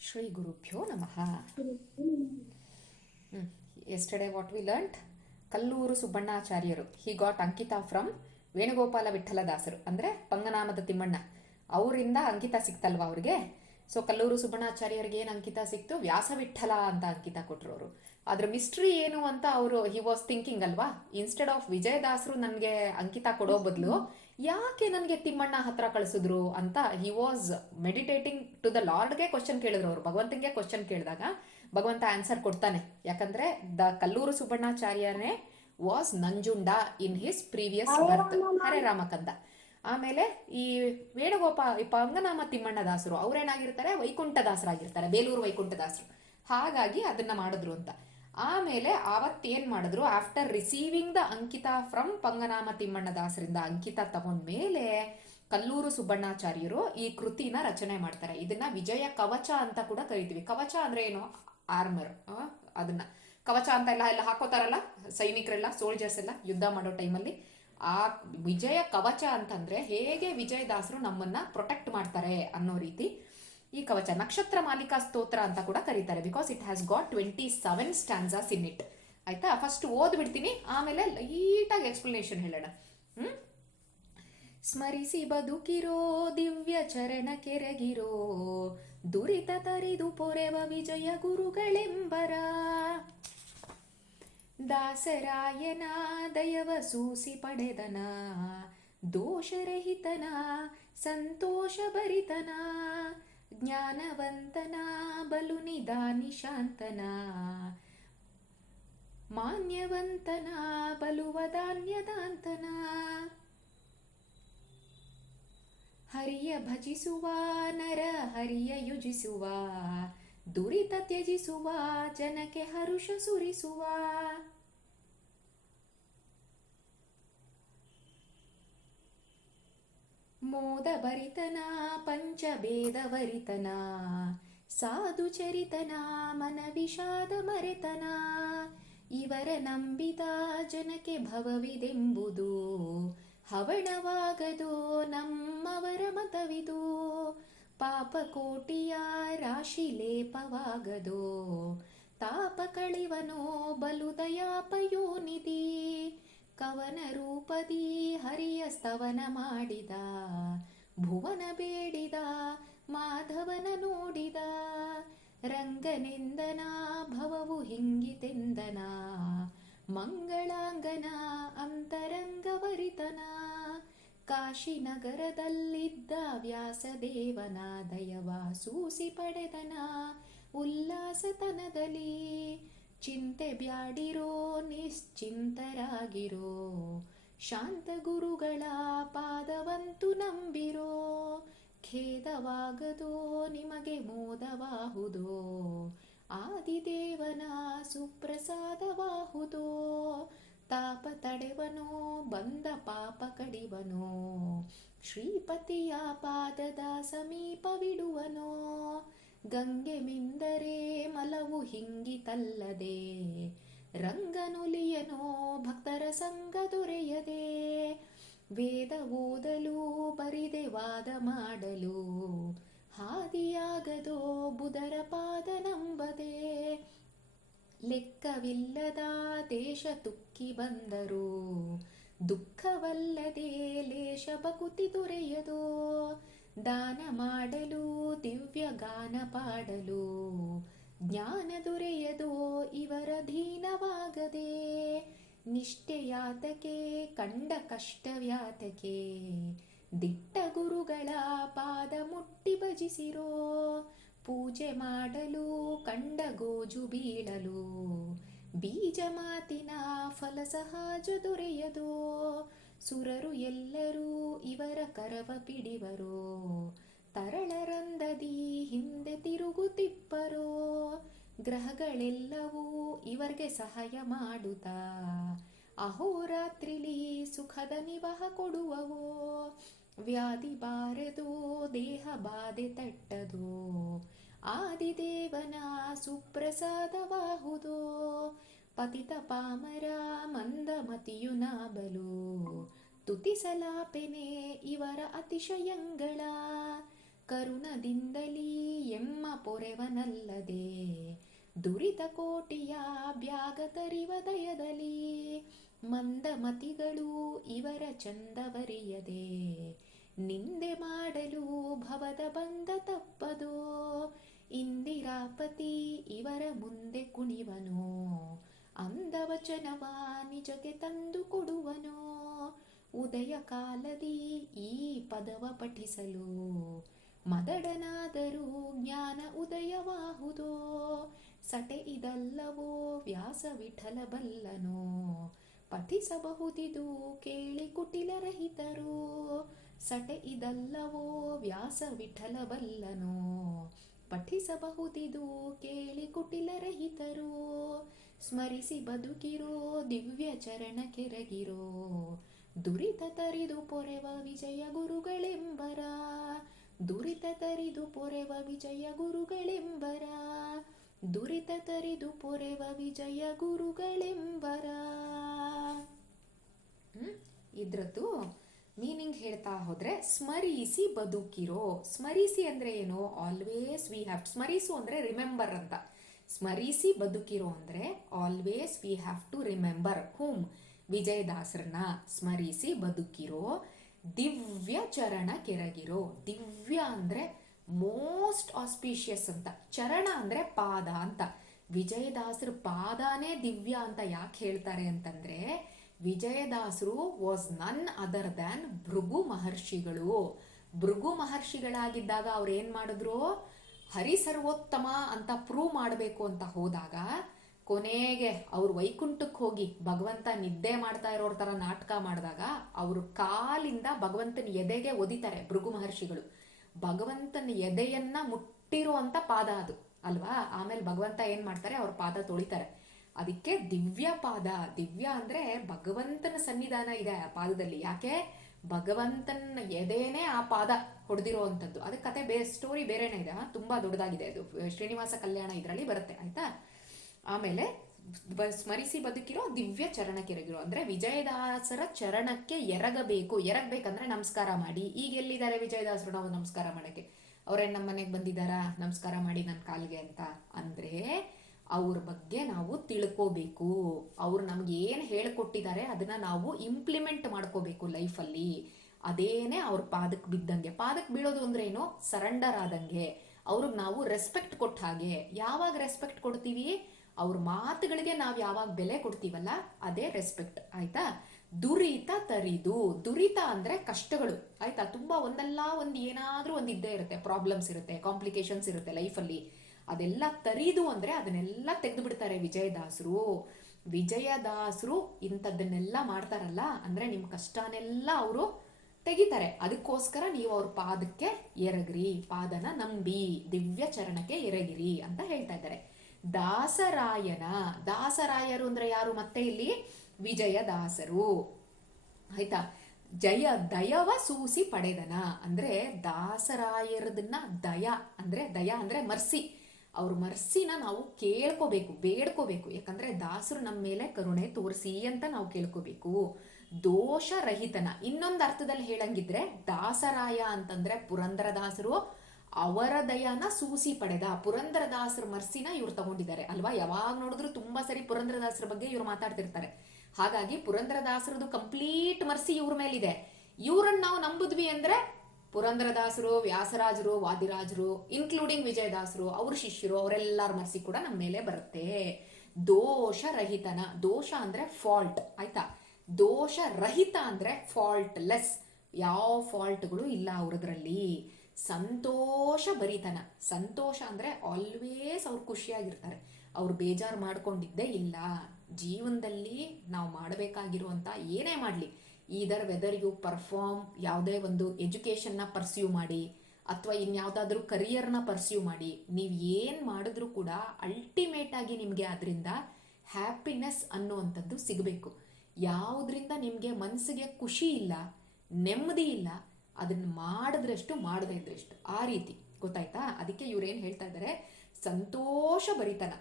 ಶ್ರೀ ಗುರುಭ್ಯೋ ನಮಃ. Yesterday what we learnt Kallur ಸುಬ್ಬಣ್ಣಾಚಾರ್ಯರು he got ಅಂಕಿತ ಫ್ರಮ್ ವೇಣುಗೋಪಾಲ ವಿಠಲದಾಸರು ಅಂದ್ರೆ ಪಂಗನಾಮದ ತಿಮ್ಮಣ್ಣ. ಅವರಿಂದ ಅಂಕಿತ ಸಿಕ್ತಲ್ವಾ ಅವ್ರಿಗೆ? ಸೊ ಕಲ್ಲೂರು ಸುಬ್ಬಣ್ಣಾಚಾರ್ಯರಿಗೆ ಏನು ಅಂಕಿತ ಸಿಕ್ತು? ವ್ಯಾಸವಿಠಲ ಅಂತ ಅಂಕಿತ ಕೊಟ್ಟರು ಅವರು. ಅದ್ರ ಮಿಸ್ಟ್ರಿ ಏನು ಅಂತ ಅವರು ಹಿ ವಾಸ್ ಥಿಂಕಿಂಗ್ ಅಲ್ವಾ? ಇನ್ಸ್ಟೆಡ್ ಆಫ್ ವಿಜಯದಾಸರು ನನಗೆ ಅಂಕಿತ ಕೊಡೋ ಬದಲು ಯಾಕೆ ನನಗೆ ತಿಮ್ಮಣ್ಣ ಹತ್ರ ಕಳಿಸಿದ್ರು ಅಂತ he was meditating to the ಲಾರ್ಡ್ಗೆ question ಕೇಳಿದ್ರು ಅವರು. ಭಗವಂತನಿಗೆ ಕ್ವಶನ್ ಕೇಳಿದಾಗ ಭಗವಂತ ಆನ್ಸರ್ ಕೊಡ್ತಾನೆ. ಯಾಕಂದ್ರೆ the Kallur ಸುಬ್ಬಣ್ಣಾಚಾರ್ಯನೇ was Nanjunda in his previous birth ಹರೆ ರಾಮಕಂದ. ಆಮೇಲೆ ಈ ವೇಣುಗೋಪ ಇಪ್ಪ ಪಂಗನಾಮ ತಿಮ್ಮಣ್ಣ ದಾಸರು ಅವ್ರೇನಾಗಿರ್ತಾರೆ? ವೈಕುಂಠ ದಾಸರಾಗಿರ್ತಾರೆ. ಬೇಲೂರು ವೈಕುಂಠ ದಾಸರು. ಹಾಗಾಗಿ ಅದನ್ನ ಮಾಡಿದ್ರು ಅಂತ. ಆಮೇಲೆ ಆವತ್ತೇನ್ ಮಾಡಿದ್ರು? After receiving the Ankita from Panganama Timmanna ದಾಸರಿಂದ ಅಂಕಿತ ತಗೊಂಡ್ಮೇಲೆ ಕಲ್ಲೂರು ಸುಬ್ಬಣ್ಣಾಚಾರ್ಯರು ಈ ಕೃತಿನ ರಚನೆ ಮಾಡ್ತಾರೆ. ಇದನ್ನ ವಿಜಯ ಕವಚ ಅಂತ ಕೂಡ ಕರಿತೀವಿ. ಕವಚ ಅಂದ್ರೆ ಏನು? ಆರ್ಮರ್ ಅದನ್ನ. ಕವಚ ಅಂತ ಎಲ್ಲ ಎಲ್ಲ ಹಾಕೋತಾರಲ್ಲ? ಸೈನಿಕರೆಲ್ಲ ಸೋಲ್ಜರ್ಸ್ ಎಲ್ಲ ಯುದ್ಧ ಮಾಡೋ ಟೈಮಲ್ಲಿ. ಆ ವಿಜಯ ಕವಚ ಅಂತಂದ್ರೆ ಹೇಗೆ ವಿಜಯದಾಸರು ನಮ್ಮನ್ನ ಪ್ರೊಟೆಕ್ಟ್ ಮಾಡ್ತಾರೆ ಅನ್ನೋ ರೀತಿ ಈ ಕವಚ ನಕ್ಷತ್ರ ಮಾಲಿಕಾ ಸ್ತೋತ್ರ ಅಂತ ಕೂಡ ಕರೀತಾರೆ. Because it has got twenty seven stanzas in it ಆಯ್ತಾ? ಫಸ್ಟ್ ಓದ್ಬಿಡ್ತೀನಿ, ಆಮೇಲೆ ಲೈಟಾಗಿ ಎಕ್ಸ್ಪ್ಲನೇಷನ್ ಹೇಳೋಣ. ಹ್ಮ್? ಸ್ಮರಿಸಿ ಬದುಕಿರೋ, ದಿವ್ಯ ಚರಣ ಕೆರಗಿರೋ, ದುರಿತ ತರಿದು ಪೊರೆವ ವಿಜಯ ಗುರುಗಳೆಂಬರ. ದಾಸರಾಯನ ದಯವ ಸೂಸಿ ಪಡೆದನ, ದೋಷರಹಿತನ ಸಂತೋಷ ಭರಿತನ ಜ್ಞಾನವಂತನ, ಬಲು ನಿಧಾನಿ ಶಾಂತನ. ಮಾನ್ಯವಂತನ ಬಲುವದಾನ್ಯದಾಂತನ ಹರಿಯ ಭಜಿಸುವ, ನರ ಹರಿಯ ಯುಜಿಸುವ. ದುರಿತ ತ್ಯಜಿಸುವ, ಜನಕ್ಕೆ ಹರುಷ ಸುರಿಸುವ. ಮೋದ ಪಂಚಭೇದವರಿತನಾ ಸಾಧು ಚರಿತನ ಮನ ವಿಷಾದ ಮರೆತನ, ಇವರ ನಂಬಿದ ಜನಕ್ಕೆ ಭವವಿದೆಂಬುದು ಹವಣವಾಗದೋ, ನಮ್ಮವರ ಮತವಿದು ಪಾಪಕೋಟಿಯ ರಾಶಿ ಲೇಪವಾಗದೋ, ತಾಪ ಕಳಿವನೋ ಬಲು ದಯಾಪಯೋನಿಧಿ ಕವನ ರೂಪದಿ ಹರಿಯ ಸ್ತವನ ಮಾಡಿದ, ಭುವನ ಬೇಡಿದ, ಮಾಧವನ ನೋಡಿದ, ರಂಗನಿಂದನ, ಭವವು ಹಿಂಗಿತೆಂದನ, ಮಂಗಳಾಂಗನ, ಅಂತರಂಗವರಿತನ, ಕಾಶಿನಗರದಲ್ಲಿದ್ದ ವ್ಯಾಸದೇವನ ದಯವ ಸೂಸಿ ಪಡೆದನ, ಉಲ್ಲಾಸತನದಲ್ಲಿ ಚಿಂತೆ ಬ್ಯಾಡಿರೋ, ನಿಶ್ಚಿಂತರಾಗಿರೋ, ಶಾಂತ ಗುರುಗಳ ಪಾದವಂತು ನಂಬಿರೋ, ಖೇದವಾಗದೋ, ನಿಮಗೆ ಮೋದವಾಹುದೋ, ಆದಿದೇವನ ಸುಪ್ರಸಾದವಾಹುದೋ, ತಾಪ ತಡೆವನೋ, ಬಂದ ಪಾಪ ಕಡಿವನೋ, ಶ್ರೀಪತಿಯ ಪಾದದ ಸಮೀಪವಿಡುವನೋ ಗಂಗೆ ಮಿಂದರೆ ಮಲವು ಹಿಂಗಿತಲ್ಲದೆ, ರಂಗನುಲಿಯನೋ ಭಕ್ತರ ಸಂಗ ದೊರೆಯದೆ. ವೇದ ಓದಲು, ಬರಿದೆ ವಾದ ಮಾಡಲು, ಹಾದಿಯಾಗದೋ ಬುಧರ ಪಾದ ನಂಬದೆ. ಲೆಕ್ಕವಿಲ್ಲದ ದೇಶ ತುಕ್ಕಿ ಬಂದರು, ದುಃಖವಲ್ಲದೆ ಲೇಷ ಬಕುತಿ ದೊರೆಯದೋ ದಾನ ಮಾಡಲು ದಿವ್ಯ ಗಾನ ಪಾಡಲು ಜ್ಞಾನ ದೊರೆಯದು ಇವರ ಧೀನವಾಗದೆ ನಿಷ್ಠೆಯಾತಕೆ, ಕಂಡ ಕಷ್ಟವ್ಯಾತಕೆ. ದಿಟ್ಟ ಗುರುಗಳ ಪಾದ ಮುಟ್ಟಿ ಭಜಿಸಿರೋ. ಪೂಜೆ ಮಾಡಲು, ಕಂಡ ಗೋಜು ಬೀಳಲು. ಬೀಜ ಮಾತಿನ ಫಲ ಸಹಜ ದೊರೆಯದೋ. ಸುರರು ಎಲ್ಲರೂ ಇವರ ಕರವ ಪಿಡಿವರೋ. ತರಳರಂದದಿ ಹಿಂದೆ ತಿರುಗುತ್ತಿಪ್ಪರೋ. ಗ್ರಹಗಳೆಲ್ಲವೂ ಇವರಿಗೆ ಸಹಾಯ ಮಾಡುತ್ತಾ. ಅಹೋರಾತ್ರಿಲಿ ಸುಖದ ನಿವಹ ಕೊಡುವವೋ. ವ್ಯಾಧಿ ಬಾರದು ದೇಹ ಬಾಧೆ ತಟ್ಟದೋ. ಆದಿದೇವನ ಸುಪ್ರಸಾದವಾಹುದೋ ಪತಿತ ಪಾಮರ ಮಂದಮತಿಯು ನಾಬಲು ತುತಿಸಲಾಪೆನೆ ಇವರ ಅತಿಶಯಂಗಳ. ಕರುಣದಿಂದಲೀ ಎಮ್ಮ ಪೊರೆವನಲ್ಲದೆ. ದುರಿತ ಕೋಟಿಯ ಬ್ಯಾಗ ತರಿವ ದಯದಲ್ಲಿ. ಮಂದಮತಿಗಳು ಇವರ ಚಂದವರಿಯದೆ. ನಿಂದೆ ಮಾಡಲು ಭವದ ಬಂದ ತಪ್ಪದೋ. ಇಂದಿರಾಪತಿ ಇವರ ಮುಂದೆ ಕುಣಿವನೋ. ಅಂದವಚನವ ನಿಜಕ್ಕೆ ತಂದು ಕೊಡುವನೋ? ಉದಯ ಕಾಲದಿ ಈ ಪದವ ಪಠಿಸಲು ಮದಡನಾದರೂ ಜ್ಞಾನ ಉದಯವಾಹುದೋ? ಸಟೆ ಇದಲ್ಲವೋ ವ್ಯಾಸ ವಿಠಲ ಬಲ್ಲನೋ ಪಠಿಸಬಹುದಿದು ಕೇಳಿ ಕುಟಿಲರಹಿತರು? ಸಟೆ ಇದಲ್ಲವೋ ವ್ಯಾಸ ವಿಠಲ ಬಲ್ಲನೋ ಪಠಿಸಬಹುದಿದು ಕೇಳಿ ಕುಟಿಲರಹಿತರು? ಸ್ಮರಿಸಿ ಬದುಕಿರೋ, ದಿವ್ಯ ಚರಣ ಕೆರಗಿರೋ, ದುರಿತ ತರಿದು ಪೊರೆವ ವಿಜಯ ಗುರುಗಳೆಂಬರ, ದುರಿತ ತರಿದು ಪೊರೆವ ವಿಜಯ ಗುರುಗಳೆಂಬರ, ದುರಿತ ತರಿದು ಪೊರೆವ ವಿಜಯ ಗುರುಗಳೆಂಬರ? ಇದ್ರದ್ದು ಮೀನಿಂಗ್ ಹೇಳ್ತಾ ಹೋದ್ರೆ ಸ್ಮರಿಸಿ ಬದುಕಿರೋ, ಸ್ಮರಿಸಿ ಅಂದ್ರೆ ಏನು? ಆಲ್ವೇಸ್ ವಿ ಹ್ಯಾವ್ ಸ್ಮರಿಸು ಅಂದ್ರೆ ರಿಮೆಂಬರ್ ಅಂತ. ಸ್ಮರಿಸಿ ಬದುಕಿರೋ ಅಂದ್ರೆ always we have to remember whom ವಿಜಯದಾಸರನ್ನ ಸ್ಮರಿಸಿ ಬದುಕಿರೋ, ದಿವ್ಯ ಚರಣ ಕೆರಗಿರೋ. ದಿವ್ಯ ಅಂದ್ರೆ ಮೋಸ್ಟ್ ಆಸ್ಪಿಷಿಯಸ್ ಅಂತ. ಚರಣ ಅಂದ್ರೆ ಪಾದ ಅಂತ. ವಿಜಯದಾಸರು ಪಾದಾನೇ ದಿವ್ಯ ಅಂತ ಯಾಕೆ ಹೇಳ್ತಾರೆ ಅಂತಂದ್ರೆ, ವಿಜಯದಾಸರು ವಾಸ್ ನನ್ ಅದರ್ ದ್ಯಾನ್ ಭೃಗು ಮಹರ್ಷಿಗಳು. ಭೃಗು ಮಹರ್ಷಿಗಳಾಗಿದ್ದಾಗ ಅವ್ರು ಏನು ಮಾಡಿದ್ರು? ಹರಿ ಸರ್ವೋತ್ತಮ ಅಂತ ಪ್ರೂವ್ ಮಾಡಬೇಕು ಅಂತ ಹೋದಾಗ ಕೊನೆಗೆ ಅವ್ರು ವೈಕುಂಠಕ್ಕೆ ಹೋಗಿ ಭಗವಂತ ನಿದ್ದೆ ಮಾಡ್ತಾ ಇರೋರ ಥರ ನಾಟಕ ಮಾಡಿದಾಗ ಅವರು ಕಾಲಿಂದ ಭಗವಂತನ ಎದೆಗೆ ಒದಿತಾರೆ ಭೃಗು ಮಹರ್ಷಿಗಳು. ಭಗವಂತನ ಎದೆಯನ್ನ ಮುಟ್ಟಿರುವಂತ ಪಾದ ಅದು, ಅಲ್ವಾ? ಆಮೇಲೆ ಭಗವಂತ ಏನ್ ಮಾಡ್ತಾರೆ, ಅವ್ರ ಪಾದ ತೊಳಿತಾರೆ. ಅದಕ್ಕೆ ದಿವ್ಯ ಪಾದ ದಿವ್ಯ ಅಂದ್ರೆ ಭಗವಂತನ ಸನ್ನಿಧಾನ ಇದೆ ಆ ಪಾದದಲ್ಲಿ. ಯಾಕೆ? ಭಗವಂತನ ಎದೆನೇ ಆ ಪಾದ ಹೊಡೆದಿರೋ ಅಂಥದ್ದು ಅದಕ್ಕೆ ಕತೆ ಬೇ ಸ್ಟೋರಿ ಬೇರೆನೇ ಇದೆ ತುಂಬಾ ದೊಡ್ಡದಾಗಿದೆ ಅದು. ಶ್ರೀನಿವಾಸ ಕಲ್ಯಾಣ ಇದರಲ್ಲಿ ಬರುತ್ತೆ, ಆಯಿತಾ? ಆಮೇಲೆ ಸ್ಮರಿಸಿ ಬದುಕಿರೋ ದಿವ್ಯ ಚರಣಕ್ಕೆರಗಿರೋ. ಅಂದ್ರೆ ವಿಜಯದಾಸರ ಚರಣಕ್ಕೆ ಎರಗಬೇಕು. ಎರಗಬೇಕಂದ್ರೆ ನಮಸ್ಕಾರ ಮಾಡಿ. ಈಗ ಎಲ್ಲಿದ್ದಾರೆ ವಿಜಯದಾಸರು ನಾವು ನಮಸ್ಕಾರ ಮಾಡಕ್ಕೆ? ಅವ್ರೇನ್ ನಮ್ಮ ಮನೆಗೆ ಬಂದಿದ್ದಾರಾ? ನಮಸ್ಕಾರ ಮಾಡಿ ನನ್ನ ಕಾಲ್ಗೆ ಅಂತ ಅಂದ್ರೆ ಅವ್ರ ಬಗ್ಗೆ ನಾವು ತಿಳ್ಕೋಬೇಕು. ಅವ್ರು ನಮ್ಗೆ ಏನು ಹೇಳಿಕೊಟ್ಟಿದ್ದಾರೆ ಅದನ್ನ ನಾವು ಇಂಪ್ಲಿಮೆಂಟ್ ಮಾಡ್ಕೋಬೇಕು ಲೈಫಲ್ಲಿ ಅದೇನೆ ಅವ್ರ ಪಾದಕ್ಕೆ ಬಿದ್ದಂಗೆ. ಪಾದಕ್ಕೆ ಬೀಳೋದು ಅಂದ್ರೆ ಏನು? ಸರೆಂಡರ್ ಆದಂಗೆ. ಅವ್ರಿಗೆ ನಾವು ರೆಸ್ಪೆಕ್ಟ್ ಕೊಟ್ಟ ಹಾಗೆ. ಯಾವಾಗ ರೆಸ್ಪೆಕ್ಟ್ ಕೊಡ್ತೀವಿ? ಅವ್ರ ಮಾತುಗಳಿಗೆ ನಾವು ಯಾವಾಗ ಬೆಲೆ ಕೊಡ್ತೀವಲ್ಲ, ಅದೇ ರೆಸ್ಪೆಕ್ಟ್ ಆಯ್ತಾ? ದುರಿತ ತರಿದು. ದುರಿತ ಅಂದ್ರೆ ಕಷ್ಟಗಳು. ಆಯ್ತಾ? ತುಂಬಾ ಒಂದಲ್ಲ ಒಂದು ಏನಾದ್ರೂ ಒಂದು ಇದ್ದೇ ಇರುತ್ತೆ. ಪ್ರಾಬ್ಲಮ್ಸ್ ಇರುತ್ತೆ ಕಾಂಪ್ಲಿಕೇಶನ್ಸ್ ಇರುತ್ತೆ ಲೈಫಲ್ಲಿ ಅದೆಲ್ಲ ತರಿದು ಅಂದ್ರೆ ಅದನ್ನೆಲ್ಲ ತೆಗೆದು ಬಿಡ್ತಾರೆ ವಿಜಯದಾಸರು. ವಿಜಯದಾಸರು ಇಂಥದ್ದನ್ನೆಲ್ಲ ಮಾಡ್ತಾರಲ್ಲ, ಅಂದ್ರೆ ನಿಮ್ಮ ಕಷ್ಟನೆಲ್ಲ ಅವರು ತೆಗಿತಾರೆ. ಅದಕ್ಕೋಸ್ಕರ ನೀವು ಅವ್ರ ಪಾದಕ್ಕೆ ಎರಗ್ರಿ, ಪಾದನ ನಂಬಿ, ದಿವ್ಯ ಚರಣಕ್ಕೆ ಎರಗಿರಿ ಅಂತ ಹೇಳ್ತಾ ಇದ್ದಾರೆ. ದಾಸರಾಯನ, ದಾಸರಾಯರು ಅಂದ್ರೆ ಯಾರು ಮತ್ತೆ ಇಲ್ಲಿ? ವಿಜಯದಾಸರು. ಆಯ್ತಾ? ಜಯ, ದಯವ ಸೂಸಿ ಪಡೆದನ. ಅಂದ್ರೆ ದಾಸರಾಯರದನ್ನ ದಯ ಅಂದ್ರೆ ದಯ ಅಂದ್ರೆ ಮರ್ಸಿ. ಅವ್ರ ಮರ್ಸಿನ ನಾವು ಕೇಳ್ಕೋಬೇಕು, ಬೇಡ್ಕೋಬೇಕು. ಯಾಕಂದ್ರೆ ದಾಸರು ನಮ್ಮ ಮೇಲೆ ಕರುಣೆ ತೋರಿಸಿ ಅಂತ ನಾವು ಕೇಳ್ಕೋಬೇಕು. ದೋಷ ರಹಿತನ ಇನ್ನೊಂದು ಅರ್ಥದಲ್ಲಿ ಹೇಳಂಗಿದ್ರೆ ದಾಸರಾಯ ಅಂತಂದ್ರೆ ಪುರಂದರದಾಸರು ಅವರ ದಯಾನ ಸೂಸಿ ಪಡೆದ. ಪುರಂದರದಾಸರ ಮರ್ಸಿನ ಇವ್ರು ತಗೊಂಡಿದ್ದಾರೆ. ಅಲ್ವಾ? ಯಾವಾಗ ನೋಡಿದ್ರು ತುಂಬಾ ಸರಿ ಪುರಂದರದಾಸರ ಬಗ್ಗೆ ಇವ್ರು ಮಾತಾಡ್ತಿರ್ತಾರೆ. ಹಾಗಾಗಿ ಪುರಂದರದಾಸರದು ಕಂಪ್ಲೀಟ್ ಮರ್ಸಿ ಇವ್ರ ಮೇಲಿದೆ. ಇವ್ರನ್ನ ನಾವು ನಂಬಿದ್ವಿ ಅಂದ್ರೆ ಪುರಂದರದಾಸರು, ವ್ಯಾಸರಾಜರು, ವಾದಿರಾಜರು ಇನ್ಕ್ಲೂಡಿಂಗ್ ವಿಜಯದಾಸರು, ಅವ್ರ ಶಿಷ್ಯರು, ಅವರೆಲ್ಲರ ಮರ್ಸಿ ಕೂಡ ನಮ್ಮ ಮೇಲೆ ಬರುತ್ತೆ. ದೋಷ ರಹಿತನ ದೋಷ ಅಂದ್ರೆ ಫಾಲ್ಟ್ ಆಯ್ತಾ? ದೋಷ ರಹಿತ ಅಂದ್ರೆ ಫಾಲ್ಟ್ ಲೆಸ್ ಯಾವ ಫಾಲ್ಟ್ಗಳು ಇಲ್ಲ ಅವ್ರದ್ರಲ್ಲಿ. ಸಂತೋಷ ಭರಿತನ ಸಂತೋಷ ಅಂದ್ರೆ ಆಲ್ವೇಸ್ ಅವ್ರು ಖುಷಿಯಾಗಿರ್ತಾರೆ. ಅವ್ರು ಬೇಜಾರು ಮಾಡ್ಕೊಂಡಿದ್ದೇ ಇಲ್ಲ. ಜೀವನದಲ್ಲಿ ನಾವು ಮಾಡಬೇಕಾಗಿರುವಂತ ಏನೇ ಮಾಡಲಿ. ಈದರ್ ವೆದರ್ ಯು ಪರ್ಫಾರ್ಮ್ ಯಾವುದೇ ಒಂದು ಎಜುಕೇಷನ್ನ ಪರ್ಸ್ಯೂ ಮಾಡಿ ಅಥವಾ ಇನ್ಯಾವುದಾದ್ರೂ ಕರಿಯರ್ನ ಪರ್ಸ್ಯೂ ಮಾಡಿ, ನೀವು ಏನು ಮಾಡಿದ್ರೂ ಕೂಡ ಅಲ್ಟಿಮೇಟ್ ಆಗಿ ನಿಮಗೆ ಅದರಿಂದ ಹ್ಯಾಪಿನೆಸ್ ಅನ್ನುವಂಥದ್ದು ಸಿಗಬೇಕು. ಯಾವುದರಿಂದ ನಿಮಗೆ ಮನಸ್ಸಿಗೆ ಖುಷಿ ಇಲ್ಲ, ನೆಮ್ಮದಿ ಇಲ್ಲ ಅದನ್ನು ಮಾಡಿದ್ರಷ್ಟು ಮಾಡದೇ ಇದ್ರಷ್ಟು. ಆ ರೀತಿ. ಗೊತ್ತಾಯ್ತಾ? ಅದಕ್ಕೆ ಇವ್ರು ಏನು ಹೇಳ್ತಾ ಇದ್ದಾರೆ ಸಂತೋಷ ಭರಿತನ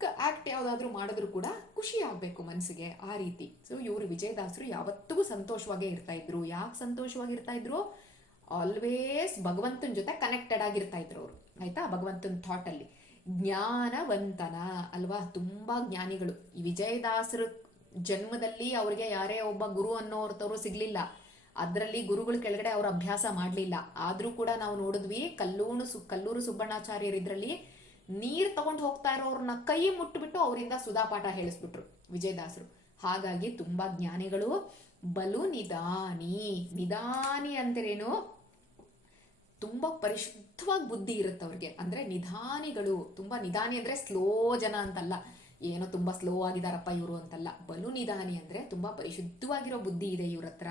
ಚಿಕ್ಕ ಆಕ್ಟ್ ಯಾವುದಾದ್ರೂ ಮಾಡಿದ್ರು ಕೂಡ ಖುಷಿ ಆಗಬೇಕು ಮನಸ್ಸಿಗೆ ಆ ರೀತಿ. ಸೊ ಇವರು ವಿಜಯದಾಸರು ಯಾವತ್ತಿಗೂ ಸಂತೋಷವಾಗೇ ಇರ್ತಾ ಇದ್ರು. ಯಾಕೆ ಸಂತೋಷವಾಗಿರ್ತಾ ಇದ್ರು? ಆಲ್ವೇಸ್ ಭಗವಂತನ ಜೊತೆ ಕನೆಕ್ಟೆಡ್ ಆಗಿರ್ತಾ ಇದ್ರು ಅವರು. ಆಯ್ತಾ? ಭಗವಂತನ ಥಾಟ್ ಅಲ್ಲಿ. ಜ್ಞಾನವಂತನ ಅಲ್ವಾ? ತುಂಬಾ ಜ್ಞಾನಿಗಳು. ಈ ವಿಜಯದಾಸರ ಜನ್ಮದಲ್ಲಿ ಅವ್ರಿಗೆ ಯಾರೇ ಒಬ್ಬ ಗುರು ಅನ್ನೋರ್ತವ್ರು ಸಿಗ್ಲಿಲ್ಲ. ಅದರಲ್ಲಿ ಗುರುಗಳ ಕೆಳಗಡೆ ಅವ್ರ ಅಭ್ಯಾಸ ಮಾಡಲಿಲ್ಲ. ಆದ್ರೂ ಕೂಡ ನಾವು ನೋಡಿದ್ವಿ, ಕಲ್ಲೂಣು ಸು, ಕಲ್ಲೂರು ಸುಬ್ಬಣ್ಣಾಚಾರ್ಯರು ಇದ್ರಲ್ಲಿ ನೀರ್ ತಗೊಂಡು ಹೋಗ್ತಾ ಇರೋರ್ನ ಕೈ ಮುಟ್ಟುಬಿಟ್ಟು ಅವರಿಂದ ಸುಧಾಪಾಠ ಹೇಳಿಸ್ಬಿಟ್ರು ವಿಜಯದಾಸರು. ಹಾಗಾಗಿ ತುಂಬಾ ಜ್ಞಾನಿಗಳು, ಬಲು ನಿಧಾನಿ ನಿಧಾನಿ ಅಂತರೇನು? ತುಂಬಾ ಪರಿಶುದ್ಧವಾಗಿ ಬುದ್ಧಿ ಇರುತ್ತೆ ಅವ್ರಿಗೆ. ಅಂದ್ರೆ ನಿಧಾನಿಗಳು, ತುಂಬಾ ನಿಧಾನಿ ಅಂದ್ರೆ ಸ್ಲೋ ಜನ ಅಂತಲ್ಲ. ಏನೋ ತುಂಬಾ ಸ್ಲೋ ಆಗಿದಾರಪ್ಪ ಇವರು ಅಂತಲ್ಲ. ಬಲು ನಿಧಾನಿ ಅಂದ್ರೆ ತುಂಬಾ ಪರಿಶುದ್ಧವಾಗಿರೋ ಬುದ್ಧಿ ಇದೆ ಇವ್ರ ಹತ್ರ.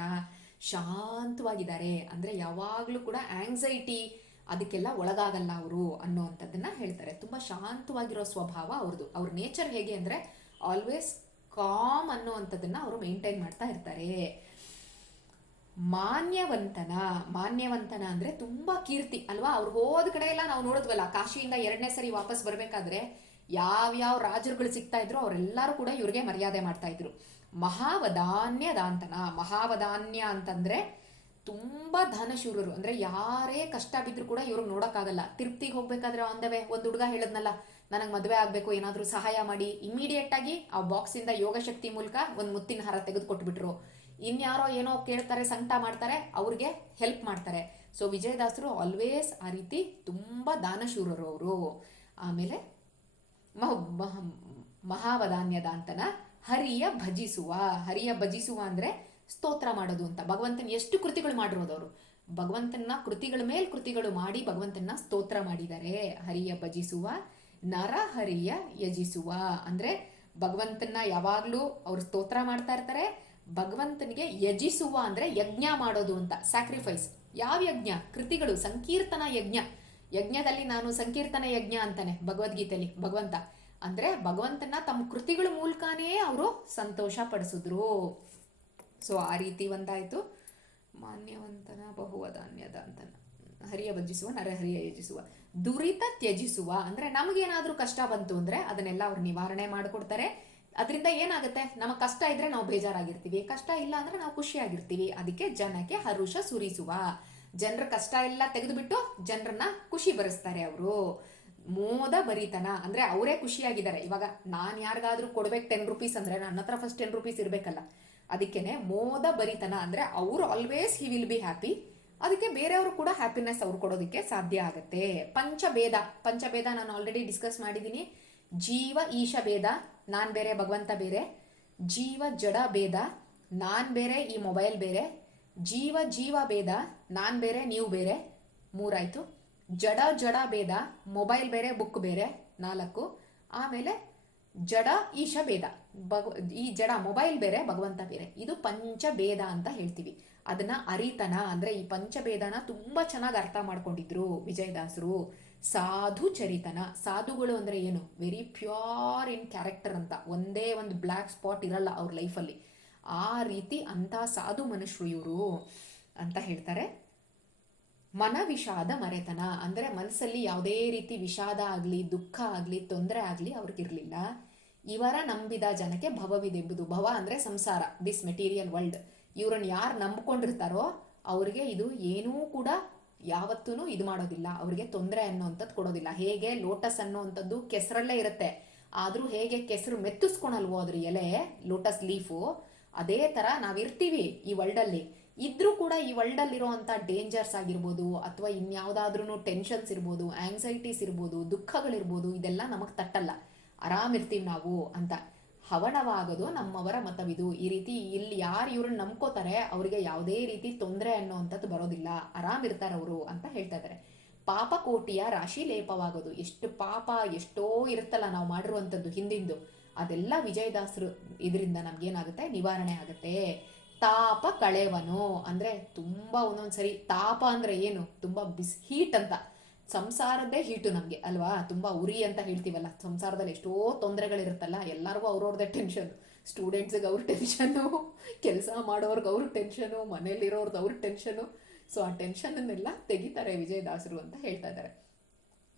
ಶಾಂತವಾಗಿದ್ದಾರೆ. ಅಂದ್ರೆ ಯಾವಾಗ್ಲೂ ಕೂಡ ಆಂಗ್ಸೈಟಿ ಅದಕ್ಕೆಲ್ಲ ಒಳಗಾಗಲ್ಲ ಅವರು ಅನ್ನೋವಂಥದ್ದನ್ನ ಹೇಳ್ತಾರೆ. ತುಂಬ ಶಾಂತವಾಗಿರೋ ಸ್ವಭಾವ ಅವ್ರದ್ದು ಅವ್ರ ನೇಚರ್ ಹೇಗೆ ಅಂದ್ರೆ ಆಲ್ವೇಸ್ ಕಾಮ್ ಅನ್ನೋವಂಥದ್ದನ್ನ ಅವರು ಮೇಂಟೈನ್ ಮಾಡ್ತಾ ಇರ್ತಾರೆ. ಮಾನ್ಯವಂತನ ಮಾನ್ಯವಂತನ ಅಂದ್ರೆ ತುಂಬಾ ಕೀರ್ತಿ ಅಲ್ವಾ? ಅವ್ರು ಹೋದ ಕಡೆ ಎಲ್ಲ ನಾವು ನೋಡಿದ್ವಲ್ಲ, ಕಾಶಿಯಿಂದ ಎರಡನೇ ಸರಿ ವಾಪಸ್ ಬರಬೇಕಾದ್ರೆ ಯಾವ್ಯಾವ ರಾಜರುಗಳು ಸಿಗ್ತಾ ಇದ್ರು ಅವರೆಲ್ಲರೂ ಕೂಡ ಇವ್ರಿಗೆ ಮರ್ಯಾದೆ ಮಾಡ್ತಾ ಇದ್ರು. ಮಹಾವಧಾನ್ಯ ದಾಂತನ ಮಹಾವಧಾನ್ಯ ಅಂತಂದ್ರೆ ತುಂಬಾ ಧನಶೂರರು. ಅಂದ್ರೆ ಯಾರೇ ಕಷ್ಟ ಬಿದ್ರು ಕೂಡ ಇವ್ರಿಗೆ ನೋಡೋಕ್ಕಾಗಲ್ಲ. ತಿರುಪ್ತಿಗೆ ಹೋಗ್ಬೇಕಾದ್ರೆ ಆನ್ ದ ವೇ ಒಂದು ಹುಡುಗ ಹೇಳದ್ನಲ್ಲ, ನನಗೆ ಮದುವೆ ಆಗ್ಬೇಕು, ಏನಾದರೂ ಸಹಾಯ ಮಾಡಿ. ಇಮಿಡಿಯೇಟ್ ಆಗಿ ಆ ಬಾಕ್ಸ್ ಇಂದ ಯೋಗಶಕ್ತಿ ಮೂಲಕ ಒಂದು ಮುತ್ತಿನ ಹಾರ ತೆಗೆದು ಕೊಟ್ಬಿಟ್ರು. ಇನ್ಯಾರೋ ಏನೋ ಕೇಳ್ತಾರೆ, ಸಂಕಟ ಮಾಡ್ತಾರೆ, ಅವ್ರಿಗೆ ಹೆಲ್ಪ್ ಮಾಡ್ತಾರೆ. ಸೊ ವಿಜಯದಾಸರು ಆಲ್ವೇಸ್ ಆ ರೀತಿ ತುಂಬಾ ದಾನಶೂರರು ಅವರು. ಆಮೇಲೆ ಮಹ- ಮಹ- ಮಹಾವಧಾನ್ಯದ ಅಂತನ ಹರಿಯ ಭಜಿಸುವ. ಹರಿಯ ಭಜಿಸುವ ಅಂದ್ರೆ ಸ್ತೋತ್ರ ಮಾಡೋದು ಅಂತ. ಭಗವಂತನ ಎಷ್ಟು ಕೃತಿಗಳು ಮಾಡಿರೋದು ಅವರು? ಭಗವಂತನ ಕೃತಿಗಳ ಮೇಲೆ ಕೃತಿಗಳು ಮಾಡಿ ಭಗವಂತನ ಸ್ತೋತ್ರ ಮಾಡಿದ್ದಾರೆ ಹರಿಯ ಭಜಿಸುವ, ನರ ಹರಿಯ ಯಜಿಸುವ. ಅಂದ್ರೆ ಭಗವಂತನ ಯಾವಾಗ್ಲೂ ಅವ್ರು ಸ್ತೋತ್ರ ಮಾಡ್ತಾ ಇರ್ತಾರೆ, ಭಗವಂತನಿಗೆ ಯಜಿಸುವ ಅಂದ್ರೆ ಯಜ್ಞ ಮಾಡೋದು ಅಂತ ಸ್ಯಾಕ್ರಿಫೈಸ್ ಯಾವ ಯಜ್ಞ? ಕೃತಿಗಳು, ಸಂಕೀರ್ತನ ಯಜ್ಞ. ಯಜ್ಞದಲ್ಲಿ ನಾನು ಸಂಕೀರ್ತನ ಯಜ್ಞ ಅಂತಾನೆ ಭಗವದ್ಗೀತೆಯಲ್ಲಿ ಭಗವಂತ. ಅಂದ್ರೆ ಭಗವಂತನ ತಮ್ಮ ಕೃತಿಗಳ ಮೂಲಕನೇ ಅವರು ಸಂತೋಷ ಪಡಿಸಿದ್ರು. ಸೊ ಆ ರೀತಿ ಒಂದಾಯಿತು ಮಾನ್ಯವಂತನ ಬಹುವಧಾನ್ಯದ ಅಂತನ. ಹರಿಯ ಭಜಿಸುವ, ನರಹರಿಯ ಯಜಿಸುವ. ದುರಿತ ತ್ಯಜಿಸುವ, ಅಂದ್ರೆ ನಮಗೇನಾದರೂ ಕಷ್ಟ ಬಂತು ಅಂದ್ರೆ ಅದನ್ನೆಲ್ಲ ಅವ್ರು ನಿವಾರಣೆ ಮಾಡಿಕೊಡ್ತಾರೆ. ಅದರಿಂದ ಏನಾಗುತ್ತೆ? ನಮಗೆ ಕಷ್ಟ ಇದ್ರೆ ನಾವು ಬೇಜಾರಾಗಿರ್ತೀವಿ. ಕಷ್ಟ ಇಲ್ಲ ಅಂದ್ರೆ ನಾವು ಖುಷಿಯಾಗಿರ್ತೀವಿ. ಅದಕ್ಕೆ ಜನಕ್ಕೆ ಹರುಷ ಸುರಿಸುವ. ಜನರ ಕಷ್ಟ ಎಲ್ಲ ತೆಗೆದುಬಿಟ್ಟು ಜನರನ್ನ ಖುಷಿ ಬರೆಸ್ತಾರೆ ಅವರು. ಮೋದ ಬರಿತನ, ಅಂದ್ರೆ ಅವರೇ ಖುಷಿಯಾಗಿದ್ದಾರೆ. ಇವಾಗ ನಾನ್ ಯಾರಿಗಾದ್ರೂ ಕೊಡ್ಬೇಕು ಟೆನ್ ರುಪೀಸ್ ಅಂದ್ರೆ ನನ್ನ ಹತ್ರ ಫಸ್ಟ್ ಟೆನ್ ರುಪೀಸ್ ಇರ್ಬೇಕಲ್ಲ. ಅದಕ್ಕೇನೆ ಮೋದ ಬರಿತನ ಅಂದ್ರೆ ಅವರು always he will be happy ಅದಕ್ಕೆ ಬೇರೆಯವರು ಕೂಡ ಹ್ಯಾಪಿನೆಸ್ ಅವ್ರು ಕೊಡೋದಕ್ಕೆ ಸಾಧ್ಯ ಆಗುತ್ತೆ. ಪಂಚಭೇದ ಪಂಚಭೇದ ನಾನು ಆಲ್ರೆಡಿ ಡಿಸ್ಕಸ್ ಮಾಡಿದ್ದೀನಿ ಜೀವ ಈಶ ಭೇದ, ನಾನ್ ಬೇರೆ, ಭಗವಂತ ಬೇರೆ. ಜೀವ ಜಡ ಭೇದ, ನಾನ್ ಬೇರೆ, ಈ ಮೊಬೈಲ್ ಬೇರೆ. ಜೀವ ಜೀವ ಭೇದ, ನಾನ್ ಬೇರೆ, ನೀವು ಬೇರೆ. ಮೂರಾಯ್ತು. ಜಡ ಜಡ ಭೇದ ಮೊಬೈಲ್ ಬೇರೆ ಬುಕ್ ಬೇರೆ. ನಾಲ್ಕು. ಆಮೇಲೆ ಜಡ, ಈಶ, ಭೇದ. ಈ ಜಡ ಮೊಬೈಲ್ ಬೇರೆ, ಭಗವಂತ ಬೇರೆ. ಇದು ಪಂಚಭೇದ ಅಂತ ಹೇಳ್ತೀವಿ. ಅದನ್ನ ಅರಿತನ, ಅಂದ್ರೆ ಈ ಪಂಚಭೇದನ ತುಂಬಾ ಚೆನ್ನಾಗಿ ಅರ್ಥ ಮಾಡ್ಕೊಂಡಿದ್ರು ವಿಜಯದಾಸರು. ಸಾಧು ಚರಿತನ. ಸಾಧುಗಳು ಅಂದ್ರೆ ಏನು? ವೆರಿ ಪ್ಯೂರ್ ಇನ್ ಕ್ಯಾರೆಕ್ಟರ್ ಅಂತ. ಒಂದೇ ಒಂದು ಬ್ಲ್ಯಾಕ್ ಸ್ಪಾಟ್ ಇರಲ್ಲ ಅವ್ರ ಲೈಫಲ್ಲಿ ಆ ರೀತಿ ಅಂತ ಸಾಧು ಮನುಷ್ಯರು ಇವರು ಅಂತ ಹೇಳ್ತಾರೆ. ಮನ ವಿಷಾದ ಮರೆತನ. ಅಂದ್ರೆ ಮನಸ್ಸಲ್ಲಿ ಯಾವುದೇ ರೀತಿ ವಿಷಾದ ಆಗ್ಲಿ, ದುಃಖ ಆಗ್ಲಿ, ತೊಂದರೆ ಆಗ್ಲಿ ಅವ್ರಿಗಿರ್ಲಿಲ್ಲ ಇವರ ನಂಬಿದ ಜನಕ್ಕೆ ಭವವಿದೆಂಬುದು ಭವ ಅಂದ್ರೆ ಸಂಸಾರ ದಿಸ್ ಮೆಟೀರಿಯಲ್ ವರ್ಲ್ಡ್ ಇವರನ್ನು ಯಾರು ನಂಬ್ಕೊಂಡಿರ್ತಾರೋ ಅವ್ರಿಗೆ ಇದು ಏನೂ ಕೂಡ ಯಾವತ್ತೂ ಇದು ಮಾಡೋದಿಲ್ಲ. ಅವ್ರಿಗೆ ತೊಂದರೆ ಅನ್ನೋಂಥದ್ದು ಕೊಡೋದಿಲ್ಲ. ಹೇಗೆ ಲೋಟಸ್ ಅನ್ನೋವಂಥದ್ದು ಕೆಸರಲ್ಲೇ ಇರುತ್ತೆ. ಆದರೂ ಹೇಗೆ ಕೆಸರು ಮೆತ್ತಿಸ್ಕೊಳಲ್ವೋ ಅದ್ರ ಎಲೆ ಲೋಟಸ್ ಲೀಫು ಅದೇ ಥರ ನಾವಿರ್ತೀವಿ ಈ ವರ್ಲ್ಡಲ್ಲಿ ಇದ್ರೂ ಕೂಡ ಈ ವರ್ಲ್ಡ್ ಅಲ್ಲಿರುವಂತ ಡೇಂಜರ್ಸ್ ಆಗಿರ್ಬೋದು, ಅಥವಾ ಇನ್ಯಾವುದಾದ್ರೂ ಟೆನ್ಷನ್ಸ್ ಇರ್ಬೋದು ಆಂಗ್ಸೈಟೀಸ್ ಇರ್ಬೋದು, ದುಃಖಗಳಿರ್ಬೋದು, ಇದೆಲ್ಲ ನಮಗೆ ತಟ್ಟಲ್ಲ. ಆರಾಮಿರ್ತೀವಿ ನಾವು ಅಂತ. ಹವಣವಾಗೋದು ನಮ್ಮವರ ಮತವಿದು. ಈ ರೀತಿ ಇಲ್ಲಿ ಯಾರು ಇವ್ರನ್ನ ನಂಬ್ಕೋತಾರೆ, ಅವರಿಗೆ ಯಾವುದೇ ರೀತಿ ತೊಂದರೆ ಅನ್ನೋವಂಥದ್ದು ಬರೋದಿಲ್ಲ. ಆರಾಮಿರ್ತಾರೆ ಅವರು ಅಂತ ಹೇಳ್ತಾ ಇದ್ದಾರೆ ಪಾಪಕೋಟಿಯ ರಾಶಿ ಲೇಪವಾಗೋದು. ಎಷ್ಟು ಪಾಪ, ಎಷ್ಟೋ ಇರುತ್ತಲ್ಲ ನಾವು ಮಾಡಿರುವಂಥದ್ದು ಹಿಂದಿಂದು. ಅದೆಲ್ಲ ವಿಜಯದಾಸರು ಇದರಿಂದ ನಮ್ಗೇನಾಗುತ್ತೆ? ನಿವಾರಣೆ ಆಗುತ್ತೆ. ತಾಪ ಕಳೆವನು. ಅಂದ್ರೆ ತುಂಬಾ ಒಂದೊಂದ್ಸರಿ ತಾಪ ಅಂದ್ರೆ ಏನು? ತುಂಬಾ ಬಿಸ್ ಹೀಟ್ ಅಂತ. ಸಂಸಾರದ್ದೇ ಹೀಟು ನಮಗೆ, ಅಲ್ವಾ? ತುಂಬಾ ಉರಿ ಅಂತ ಹೇಳ್ತೀವಲ್ಲ, ಸಂಸಾರದಲ್ಲಿ ಎಷ್ಟೋ ತೊಂದರೆಗಳಿರುತ್ತಲ್ಲ, ಎಲ್ಲರಿಗೂ ಅವ್ರವ್ರದ್ದೇ ಟೆನ್ಷನ್ ಸ್ಟೂಡೆಂಟ್ಸ್ಗೆ ಅವ್ರ ಟೆನ್ಷನು ಕೆಲಸ ಮಾಡೋರ್ಗೆ ಅವ್ರ ಟೆನ್ಷನು ಮನೇಲಿರೋರ್ದು ಅವ್ರ ಟೆನ್ಷನು ಸೊ ಆ ಟೆನ್ಷನ್ನನ್ನೆಲ್ಲ ತೆಗಿತಾರೆ ವಿಜಯದಾಸರು ಅಂತ ಹೇಳ್ತಾ ಇದ್ದಾರೆ